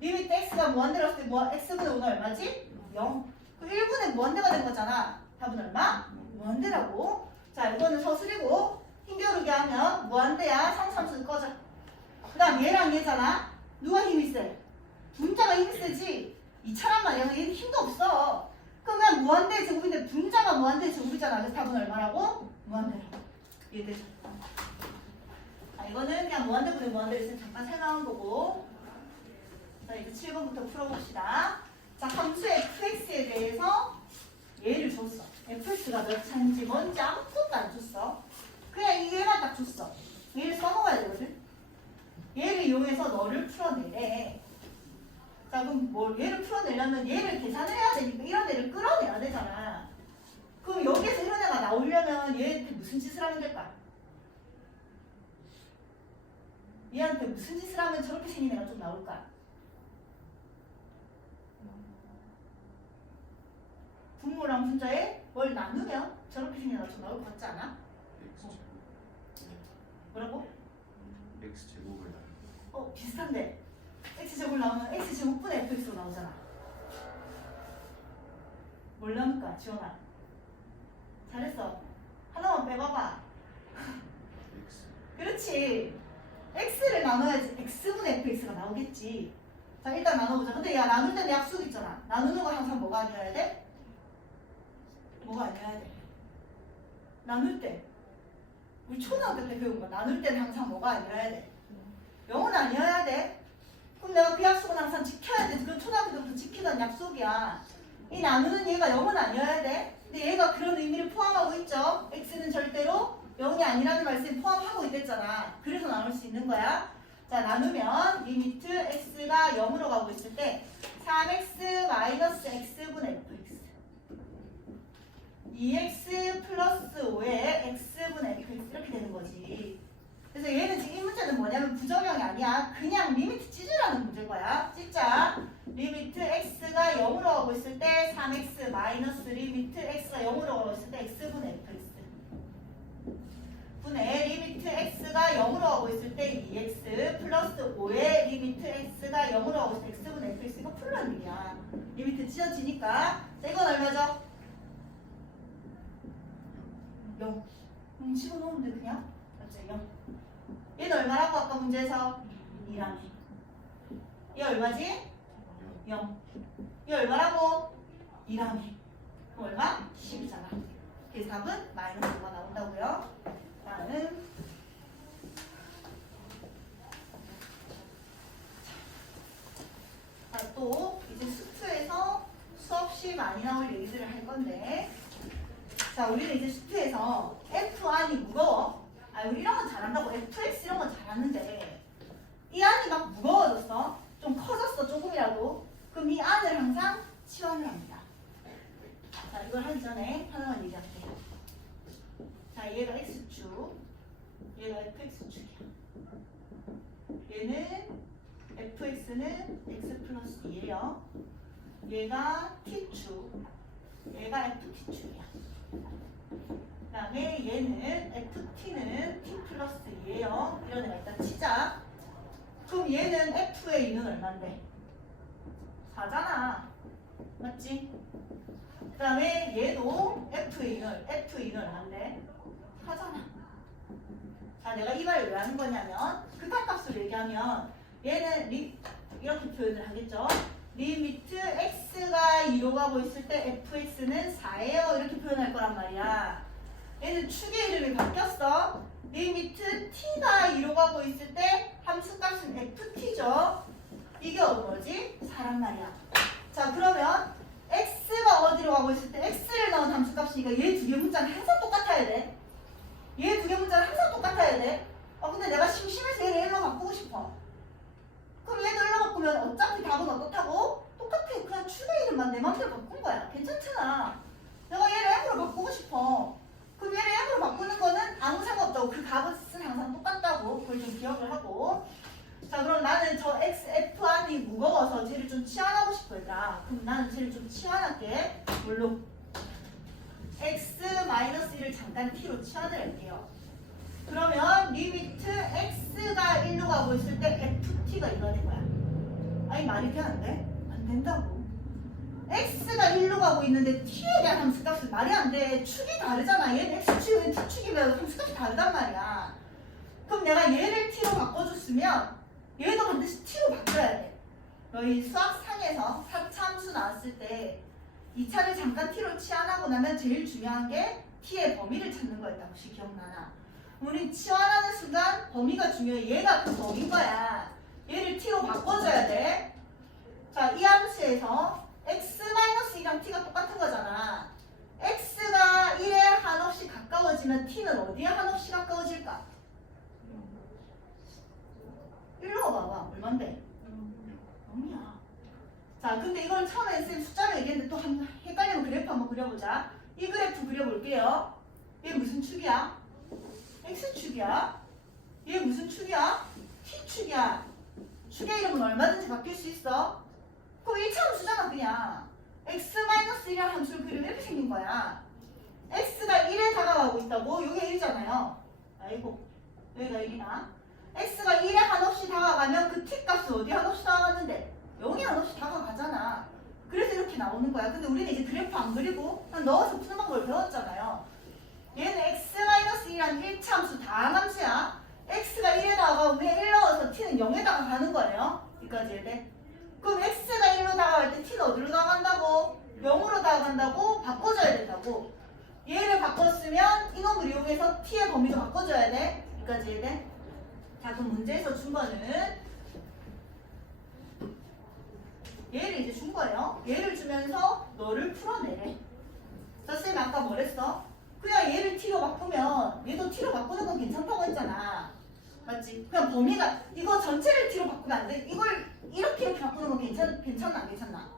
리미트 x가 무한대로 갔을 때 x분의 5는 얼마지? 0. 그 1분의 무한대가 된 거잖아. 답은 얼마? 무한대라고. 자, 이거는 서술이고 힘겨루기 하면 무한대야. 상수함수는 꺼져. 그 다음 얘랑 얘잖아. 누가 힘이 세? 분자가 힘이 세지. 2차란 말이야. 얘는 힘도 없어. 그러면 무한대 제곱인데 분자가 무한대 제곱이잖아. 그래서 답은 얼마라고? 무한대라고. 이해되죠? 자, 이거는 그냥 무한대분의 무한대를 있으면 잠깐 생각한 거고. 자, 이제 7번부터 풀어봅시다. 자, 함수 fx에 대해서 얘를 줬어. fx가 몇 차인지 뭔지 아무것도 안 줬어. 그냥 얘만 딱 줬어. 얘를 써먹어야 되거든. 얘를 이용해서 너를 풀어내래. 자, 그럼 뭘 얘를 풀어내려면 얘를 계산을 해야 되니까 이런 애를 끌어내야 되잖아. 그럼 여기에서 이런 애가 나오려면 얘한테 무슨 짓을 하면 될까? 얘한테 무슨 짓을 하면 저렇게 생긴 애가 좀 나올까? 분모랑 분자에 뭘 나누면 저렇게 생긴 애가 좀 나올 것 같지 않아? 뭐라고? x제곱을 비슷한데 x제곱 나오면 x제곱분의 fx로 나오잖아. 뭘 나올까? 지원아 잘했어. 하나만 빼봐봐. x 그렇지. x를 나눠야지 x분의 fx가 나오겠지. 자 일단 나눠보자. 근데 야 나눌 때는 약속 있잖아. 나누는 거 항상 뭐가 아니어야 돼? 뭐가 아니어야 돼? 나눌 때 우리 초등학교 때 배운 거 나눌 때는 항상 뭐가 아니어야 돼? 0은 아니어야 돼. 그럼 내가 그 약속은 항상 지켜야 돼. 그건 초등학교 때부터 지키던 약속이야. 이 나누는 얘가 0은 아니어야 돼. 근데 얘가 그런 의미를 포함하고 있죠. x는 절대로 0이 아니라는 말씀을 포함하고 있댔잖아. 그래서 나눌 수 있는 거야. 자, 나누면 리미트 x가 0으로 가고 있을 때 3x 마이너스 x분의 fx 2x 플러스 5의 x분의 fx 이렇게 되는 거지. 그래서 얘는 지금 이 문제는 뭐냐면 부정형이 아니야. 그냥 리미트 찢으라는 문제인 거야. 찢자. 리미트 x가 0으로 가고 3x 마이너스 리미트 x가 0으로 가고 있을 때 x분의 fx 분의 리미트 x가 0으로 가고 있을 때 2x 플러스 5의 리미트 x가 0으로 가고 있을 때 x분의 fx 이거 풀란 얘기야. 리미트 찢어지니까. 자, 이건 얼마죠? 0. 집어넣으면 돼 그냥. 맞죠? 0. 얘는 얼마라고 아까 문제에서? 2라며. 얘 얼마지? 0. 얘 얼마라고? 2라며. 그럼 얼마? 10이잖아. 그래서 답은 마이너스 5가 나온다고요. 다음. 자, 또 이제 수트에서 수없이 많이 나올 얘기들을 할 건데, 자, 우리는 이제 수트에서 F 안이 무거워. 아, 우리 이런 건 잘한다고. FX 이런 건 잘하는데 이 안이 막 무거워졌어. 좀 커졌어 조금이라도. 그럼 이 안을 항상 치환을 합니다. 자, 이걸 하기 전에 하나만 얘기할게요. 자, 얘가 X축, 얘가 FX축이야. 얘는 FX는 X 플러스 2예요. 얘가 T축, 얘가 FT축이야. 그 다음에 얘는 FT는 T 플러스 2예요. 이런 애가 일단 치자. 그럼 얘는 F의 2는 얼만데? 4잖아. 맞지? 그 다음에 얘도 F2는 얼만데? 4잖아. 자, 내가 이 말을 왜 하는 거냐면 극한값으로 얘기하면 얘는 이렇게 표현을 하겠죠. 리미트 x가 2로 가고 있을 때 fx는 4예요. 이렇게 표현할 거란 말이야. 얘는 축의 이름이 바뀌었어. 리미트 t가 2로 가고 있을 때 함수값은 ft죠. 이게 뭐지? 4란 말이야. 자, 그러면 x가 어디로 가고 있을 때 x를 넣은 함수값이니까 얘 두 개 문자는 항상 똑같아야 돼. 얘 두 개 문자는 항상 똑같아야 돼. 근데 내가 심심해서 얘를 1로 바꾸고 싶어. 그럼 얘도 1로 바꾸면 어차피 답은 어떻다고? 똑같아. 그냥 축의 이름만 내 맘대로 바꾼 거야. 괜찮잖아. 내가 얘를 m으로 바꾸고 싶어. 그럼 얘를 m으로 바꾸는 거는 아무 상관없다고. 그 값은 항상 똑같다고. 그걸 좀 기억을 하고. 자, 그럼 나는 저 F 안이 무거워서 쟤를 좀 치환하고 싶어 얘들아. 그럼 나는 쟤를 좀 치환할게. 뭘로? x-1을 잠깐 t로 치환을 할게요. 그러면 리미트 x가 1로 가고 있을 때 ft가 이거 된 거야. 아니, 말이 돼 안 돼? 안 된다고. x가 1로 가고 있는데 t에 대한 함수값은 말이 안 돼. 축이 다르잖아. 얘는 x축, 얘는 t축이면 함수값이 다르단 말이야. 그럼 내가 얘를 t로 바꿔줬으면 얘도 반드시 t로 바꿔야 돼. 너희 수학상에서 4차 함수 나왔을 때 2차를 잠깐 t로 치환하고 나면 제일 중요한 게 t의 범위를 찾는 거였다. 혹시 기억나나? 우리 치환하는 순간 범위가 중요해. 얘가 그 범위인 거야. 얘를 t로 바꿔줘야 돼. 자, 이 함수에서 x-1이랑 t가 똑같은 거잖아. x가 1에 한없이 가까워지면 t는 어디에 한없이 가까워질까? 1로 가봐봐. 얼만데? 0이야. 자, 근데 이걸 처음에 쌤 숫자로 얘기했는데 또 헷갈리면 그래프 한번 그려보자. 이 그래프 그려볼게요. 얘 무슨 축이야? X축이야. 얘 무슨 축이야? T축이야. 축의 이름은 얼마든지 바뀔 수 있어. 그럼 1차 함수잖아 그냥. x-1이라는 함수를 그리면 이렇게 생긴 거야. x가 1에 다가가고 있다고. 이게 1이잖아요. 아이고, 여기가 1이나. x가 1에 한없이 다가가면 그 t값은 어디 한없이 다가갔는데? 0이 한없이 다가가잖아. 그래서 이렇게 나오는 거야. 근데 우리는 이제 그래프 안 그리고 그냥 넣어서 푸는 방법을 배웠잖아요. 얘는 x-1이라는 1차 함수 다항함수야. x가 1에 다가가면 1 넣어서 t는 0에 다가가는 거예요. 여기까지 해야 돼. 그럼 x가 1로 다가갈 때 t는 어디로 다가간다고? 0으로 다가간다고? 바꿔줘야 된다고. 얘를 바꿨으면 이놈을 이용해서 t의 범위도 바꿔줘야 돼. 여기까지 해야 돼. 자, 그럼 문제에서 준 거는 얘를 이제 준 거예요. 얘를 주면서 너를 풀어내래. 자, 쌤이 아까 뭐랬어? 그냥 얘를 t로 바꾸면 얘도 t로 바꾸는 건 괜찮다고 했잖아. 맞지? 그냥 범위가 이거 전체를 t로 바꾸면 안 돼. 이걸 이렇게 바꾸는 건 괜찮나 안 괜찮나?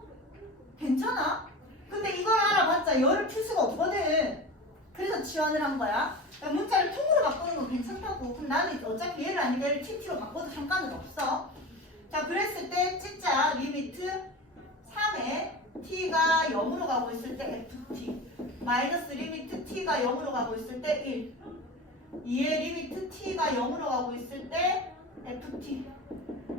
괜찮아. 근데 이걸 알아봤자 열을 풀 수가 없거든. 그래서 지원을 한 거야. 그러니까 문자를 통으로 바꾸는 건 괜찮다고. 그럼 나는 어차피 얘를 아니면 얘를 t로 바꿔도 상관은 없어. 자, 그랬을 때 찢자 리미트 3에 t가 0으로 가고 마이너스 리미트 t가 0으로 가고 있을 때 1. 2의 리미트 t가 0으로 가고 있을 때 ft.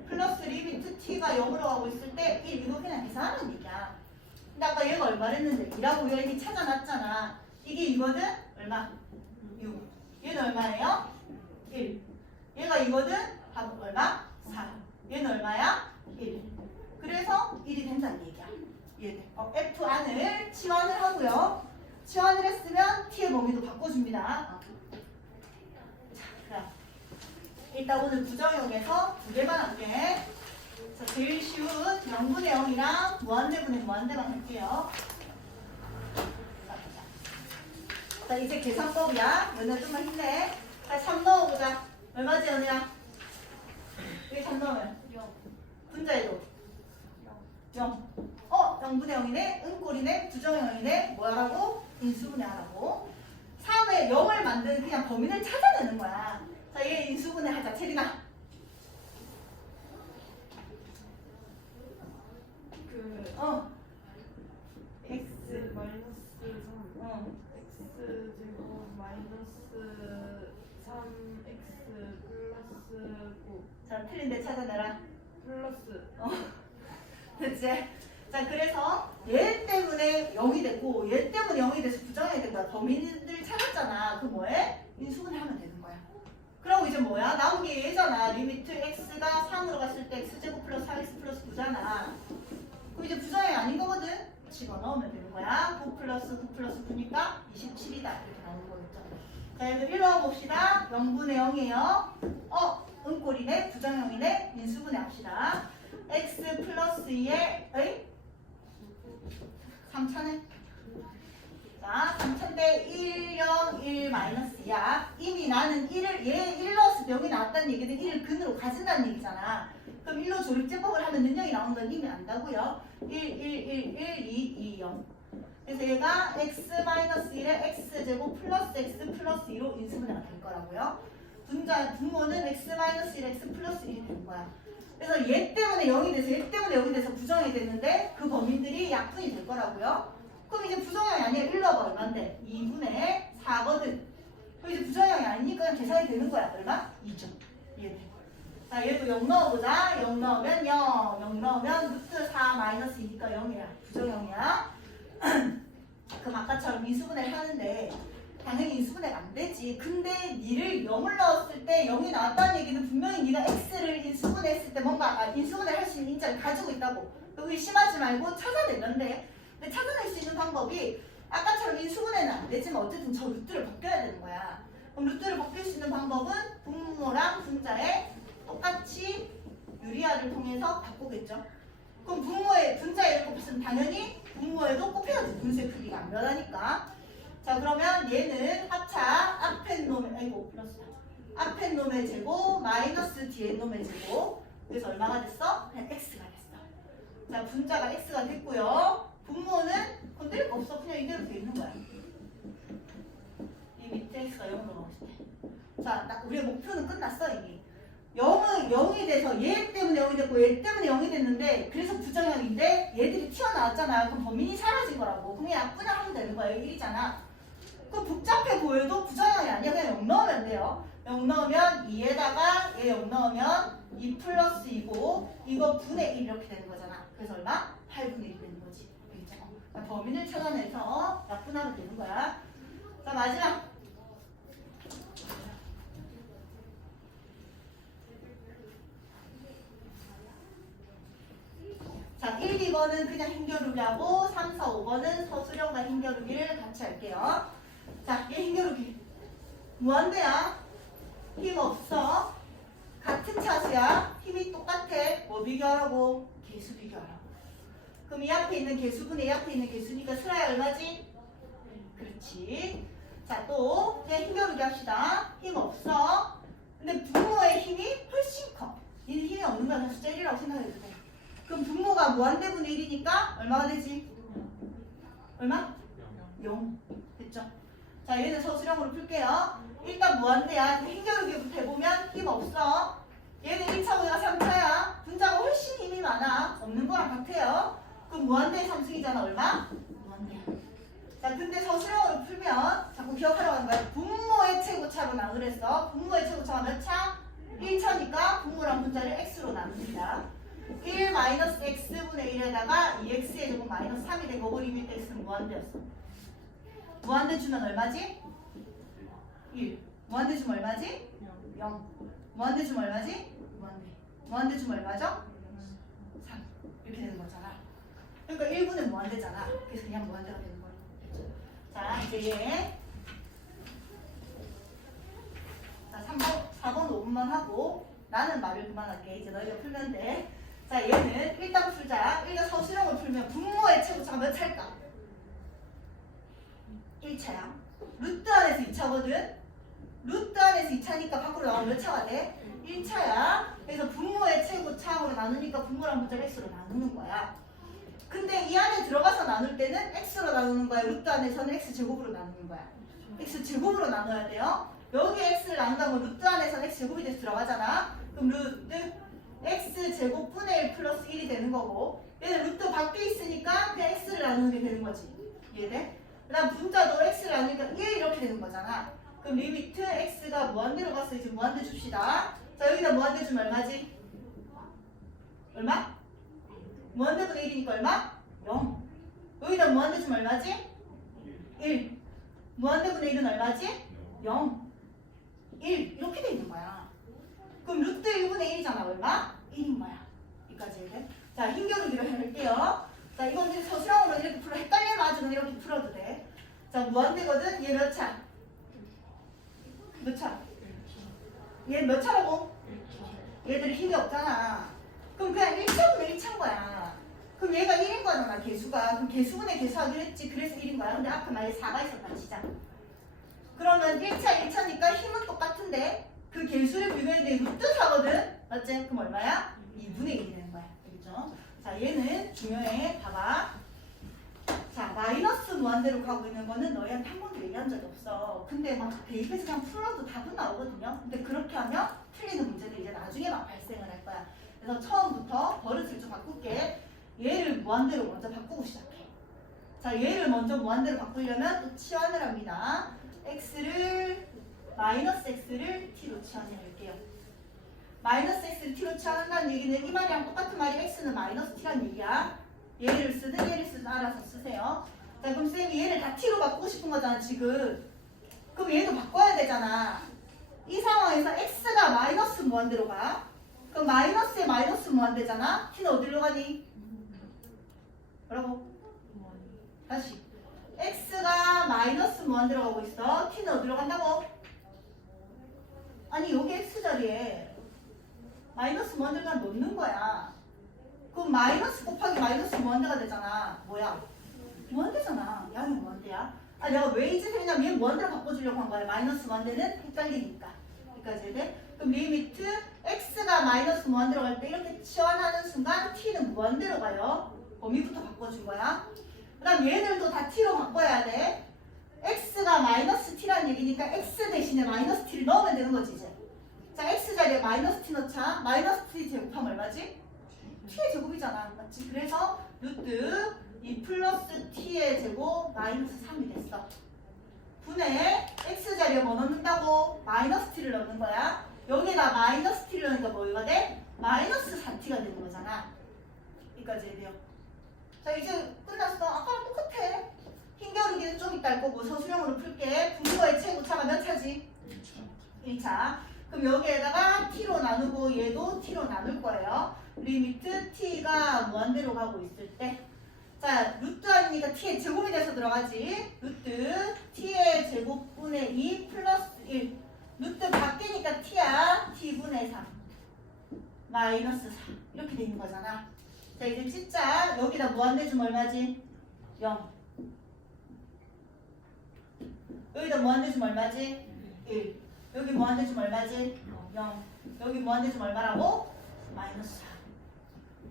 플러스 리미트 t가 0으로 가고 있을 때 1. 이거 그냥 계산하는 얘기야. 근데 아까 얘가 얼마를 했는데 2라고 우리가 이미 찾아놨잖아. 이게 이거는 얼마? 6. 얘는 얼마예요? 1. 얘가 이거는 답은 얼마? 4. 얘는 얼마야? 1. 그래서 1이 된다는 얘기야. 얘들. F 안을 치환을 하고요. 치환을 했으면 T의 범위도 바꿔줍니다. 자, 그럼 일단 오늘 부정형에서 두 개만 할게. 자, 제일 쉬운 0분의 0이랑 무한대분의 무한대만 할게요. 자, 보자. 자, 이제 계산법이야. 연우야 좀만 힘내. 자, 3 넣어보자. 얼마지, 연우야? 여기 3 넣으면? 분자에도 0. 0분의 0이네? 은꼴이네? 부정형이네? 뭐 하라고? 인수분해 하라고. 3에 0을 만드는 그냥 범위를 찾아내는 거야. 자, 얘 인수분해 하자. 체리나. x 마이너스 3 x 제곱 마이너스 3x 플러스 9 자, 틀린데 찾아내라. 플러스 됐지? 자, 그래서 얘 때문에 0이 됐고 얘 때문에 0이 돼서 부정해야 된 거야. 범위를 찾았잖아. 그럼 뭐해? 인수분해 하면 되는 거야. 그럼 이제 뭐야? 남은 게 얘잖아. 리미트 x가 3으로 갔을 때 x제곱 플러스 4x 플러스 9잖아. 그럼 이제 부정이 아닌 거거든? 집어넣으면 되는 거야. 9 플러스 9 플러스 9니까 27이다. 이렇게 나오는 거겠죠. 자, 이거 읽어 봅시다. 0분의 0이에요. 은꼴이네? 부정형이네? 인수분해 합시다. x 플러스 2에 3차네. 자, 3차인데 1, 0, 1 마이너스 2야. 이미 나는 1을 얘 1 넣었을 때 0이 나왔다는 얘기는 1을 근으로 가진다는 얘기잖아. 그럼 1로 조립제법을 하면 능력이 나오는 건 이미 안다고요. 1, 1, 1, 1, 2, 2, 0. 그래서 얘가 x 마이너스 1에 x제곱 플러스 x 플러스 2로 인수분해가 될 거라고요. 분모는 x 마이너스 1, x 플러스 1이 되는 거야. 그래서 얘 때문에 0이 돼서 얘 때문에 0이 돼서 부정이 됐는데 그 범위들이 약분이 될 거라고요. 그럼 이제 부정형이 아니야. 1로가 얼마인데? 2분의 4거든. 그럼 이제 부정형이 아니니까 그냥 계산이 되는 거야. 얼마? 2점. 이해돼? 자, 얘도 0 넣어보자. 0 넣으면 0. 0 넣으면 루트 4 마이너스 2니까 0이야. 부정형이야. 그럼 아까처럼 인수분해를 하는데 당연히 인수분해가 안 되지. 근데 니를 0을 넣었을 때 0이 나왔다는 얘기는 분명히 네가 x를 인수분해했을 때 뭔가 인수분해 할 수 있는 인자를 가지고 있다고. 여기 심하지 말고 찾아내면 돼. 근데 찾아낼 수 있는 방법이 아까처럼 인수분해는 안 되지만 어쨌든 저 루트를 바뀌어야 되는 거야. 그럼 루트를 바뀔 수 있는 방법은 분모랑 분자에 똑같이 유리화를 통해서 바꾸겠죠. 그럼 분모에 분자에 곱했으면 당연히 분모에도 곱해야지. 분수의 크기가 안 변하니까. 자, 그러면 얘는 합차 앞에 놈의 플러스 앞에 놈의 제곱 마이너스 뒤에 놈의 제곱. 그래서 얼마가 됐어? 그냥 x가 됐어. 자, 분자가 x가 됐고요. 분모는 건드릴 거 없어. 그냥 이대로 돼 있는 거야. 이 밑에 x가 0으로 가고 싶대. 자, 우리의 목표는 끝났어 이미. 0이 돼서 얘 때문에 0이 됐고 얘 때문에 0이 됐는데 그래서 부정형인데 얘들이 튀어나왔잖아. 그럼 범인이 사라진 거라고. 그럼 약분을 하면 되는 거야. 1이잖아. 그럼 복잡해 보여도 부정형이 아니야. 그냥 0 넣으면 돼요. 0 넣으면 2에다가 얘 0 넣으면 2 플러스 2고 이거 분의 1 이렇게 되는 거잖아. 그래서 얼마? 8분의 1이 되는 거지. 알겠죠? 그러니까 범인을 찾아내서 약분하면 되는 거야. 자, 마지막. 자, 1, 2번은 그냥 힘겨루기 하고 3, 4, 5번은 서술형과 힘겨루기를 같이 할게요. 자, 얘 힘겨루기 무한대야. 힘 없어. 같은 차수야. 힘이 똑같아. 뭐 비교하라고? 개수 비교하라고. 그럼 이 앞에 있는 개수분의 이 앞에 있는 개수니까 슬라야 얼마지? 그렇지. 자, 또 그냥 힘겨루기 합시다. 힘 없어. 근데 분모의 힘이 훨씬 커. 얘는 힘이 없는 거야. 그냥 숫자 1이라고 생각해도 돼. 그럼 분모가 무한대분의 1이니까 얼마가 되지? 얼마? 0. 됐죠? 자, 얘는 서술형으로 풀게요. 일단 무한대야. 힘겨루기부터 해보면 힘 없어. 얘는 1차 보기가 3차야. 분자가 훨씬 힘이 많아. 없는 거랑 같아요. 그럼 무한대의 3승이잖아. 얼마? 무한대야. 자, 근데 서술형으로 기억하라고 하는 거야. 분모의 최고차로 나누랬어. 분모의 최고차가 몇 차? 1차니까 분모란 분자를 x로 나눕니다. 1 마이너스 x분의 1에다가 2x의 제곱 마이너스 3이 된 거고 리미트 x는 무한대였어. 무한대 주면 얼마지? 1. 무한대 주면 얼마지? 0. 무한대 주면 얼마지? 무한대. 무한대 주면 얼마죠? 3. 이렇게 되는 거잖아. 그러니까 1분은 무한대잖아. 그래서 그냥 무한대가 되는 거야. 자, 이제 얘. 자, 3번, 4번 5분만 하고 나는 말을 그만할게. 이제 너희가 풀면 돼. 자, 얘는 일단 풀자. 일단 서술형을 풀면 분모의 최고차가 몇 차일까? 1차야. 루트 안에서 2차거든. 루트 안에서 2차니까 밖으로 나가면 몇 차가 돼? 1차야. 그래서 분모의 최고차로 나누니까 분모란 문자를 x로 나누는 거야. 근데 이 안에 들어가서 나눌 때는 x로 나누는 거야. 루트 안에서는 x제곱으로 나누는 거야. x제곱으로 나눠야 돼요. 여기 x를 나눈다면 루트 안에서는 x제곱이 돼서 들어가잖아. 그럼 루트 x제곱분의 1 플러스 1이 되는 거고 얘는 루트 밖에 있으니까 그냥 x를 나누는 게 되는 거지. 이해돼? 그 다음 분자도 x를 나누니까 1 이렇게 되는 거잖아. 그럼 리미트 x가 무한대로 갔어. 이제 무한대 줍시다. 자, 여기다 무한대 주면 얼마지? 얼마? 무한대분의 1이니까 얼마? 0. 여기다 무한대 주면 얼마지? 1. 무한대분의 1은 얼마지? 0. 1. 이렇게 돼 있는 거야. 그럼 루트 1분의 1이잖아. 얼마? 1인 거야. 여기까지 해야 돼? 자, 힘겨루기로 해볼게요. 자, 이건 이제 서술형으로 이렇게 풀어. 헷갈리면 아직은 이렇게 풀어도 돼. 자, 무한대거든? 얘 몇 차? 몇 차? 얘 몇 차라고? 얘들이 힘이 없잖아. 그럼 그냥 1차분의 1차인 거야. 그럼 얘가 1인 거잖아, 개수가. 그럼 개수분의 개수하기로 했지. 그래서 1인 거야. 근데 아까 만약에 4가 있었다, 진짜. 그러면 1차, 1차니까 힘은 똑같은데 그 개수를 비교해야 돼. 루트 4거든? 맞지? 그럼 얼마야? 2분의 1이 되는 거야. 알겠죠? 자, 얘는 중요해. 봐봐. 자, 마이너스 무한대로 가고 있는 거는 너희한테 한 번도 얘기한 적이 없어. 근데 막 대입해서 그냥 풀어도 답은 나오거든요. 근데 그렇게 하면 틀리는 문제들이 이제 나중에 막 발생을 할 거야. 그래서 처음부터 버릇을 좀 바꿀게. 얘를 무한대로 먼저 바꾸고 시작해. 자, 얘를 먼저 무한대로 바꾸려면 또 치환을 합니다. x를 마이너스 x를 t로 치환을 할게요. 마이너스 x를 t로 치환한다는 얘기는 이 말이랑 똑같은 말이 x는 마이너스 t란 얘기야. 얘를 쓰든 얘를 쓰든 알아서 쓰세요. 자, 그럼 쌤이 얘를 다 t로 바꾸고 싶은 거잖아 지금. 그럼 얘도 바꿔야 되잖아. 이 상황에서 x가 마이너스 무한대로 가. 그럼 마이너스에 마이너스 무한대잖아. t는 어디로 가니? 뭐라고? 다시. x가 마이너스 무한대로 가고 있어. t는 어디로 간다고? 아니 여기 x 자리에 마이너스 무한대로 그냥 넣는 거야. 그럼 마이너스 곱하기 마이너스 무한대가 되잖아. 뭐야? 무한대잖아. 양이 무한대야. 아, 내가 왜 이 짓을 했냐면 얘 무한대로 바꿔주려고 한 거야. 마이너스 무한대는 헷갈리니까. 여기까지 돼? 그럼 리미트 x가 마이너스 무한대로 갈 때 이렇게 치환하는 순간 t는 무한대로 가요. 범위부터 바꿔준 거야. 그 다음 얘들도 다 t로 바꿔야 돼. x가 마이너스 t라는 얘기니까 x 대신에 마이너스 t를 넣으면 되는 거지 이제. 자, x 자리에 마이너스 t 넣자. 마이너스 t 제곱하면 얼마지? t의 제곱이잖아. 맞지? 그래서 루트 2 플러스 t의 제곱 마이너스 3이 됐어. 분의 x 자리에 뭐 넣는다고? 마이너스 t를 넣는 거야. 여기다 마이너스 t를 넣으니까 뭐가 돼? 마이너스 4t가 되는 거잖아. 여기까지 해야 돼요. 자, 이제 끝났어. 아까랑 똑같아. 힘겨루기는 좀 이따 할 거고 서술형으로 풀게. 분모의 최고차가 몇 차지? 1차. 그럼 여기에다가 t로 나누고 얘도 t로 나눌 거예요. 리미트 t가 무한대로 가고 있을 때. 자, 루트 아니니까 t의 제곱이 돼서 들어가지. 루트 t의 제곱분의 2 플러스 1. 루트 밖이니까 t야. t분의 3 마이너스 4 이렇게 되는 거잖아. 자, 이제 찢자. 여기다 무한대 주면 얼마지? 0. 여기다 무한대 주면 얼마지? 1. 여기 무한대 주면 얼마지? 0. 여기 무한대 주면 얼마라고? 마이너스 4.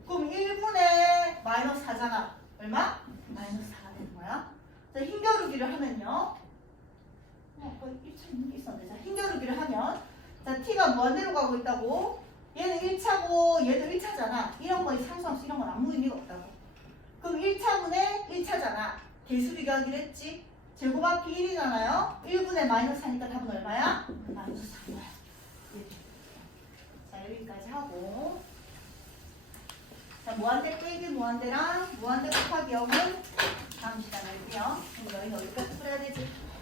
그럼 1분의 마이너스 4잖아. 얼마? 마이너스 4가 되는 거야. 자, 힘겨루기를 하면요. 거의 1차 있는 게 있었는데. 자, 힘겨루기를 하면. 자, t가 무한대로 가고 있다고. 얘는 1차고 얘도 1차잖아. 이런 거 상수함수 이런 건 아무 의미가 없다고. 그럼 1차분의 1차잖아. 개수 비교하기로 했지. 제곱 앞이 1이잖아요. 1분의 마이너스 하니까 답은 얼마야? 마이너스 3이야. 자, 여기까지 하고. 자, 무한대 빼기 무한대랑 무한대 곱하기 0은 다음 시간에 할게요. 그럼 너희는 어디까지 풀어야 되지?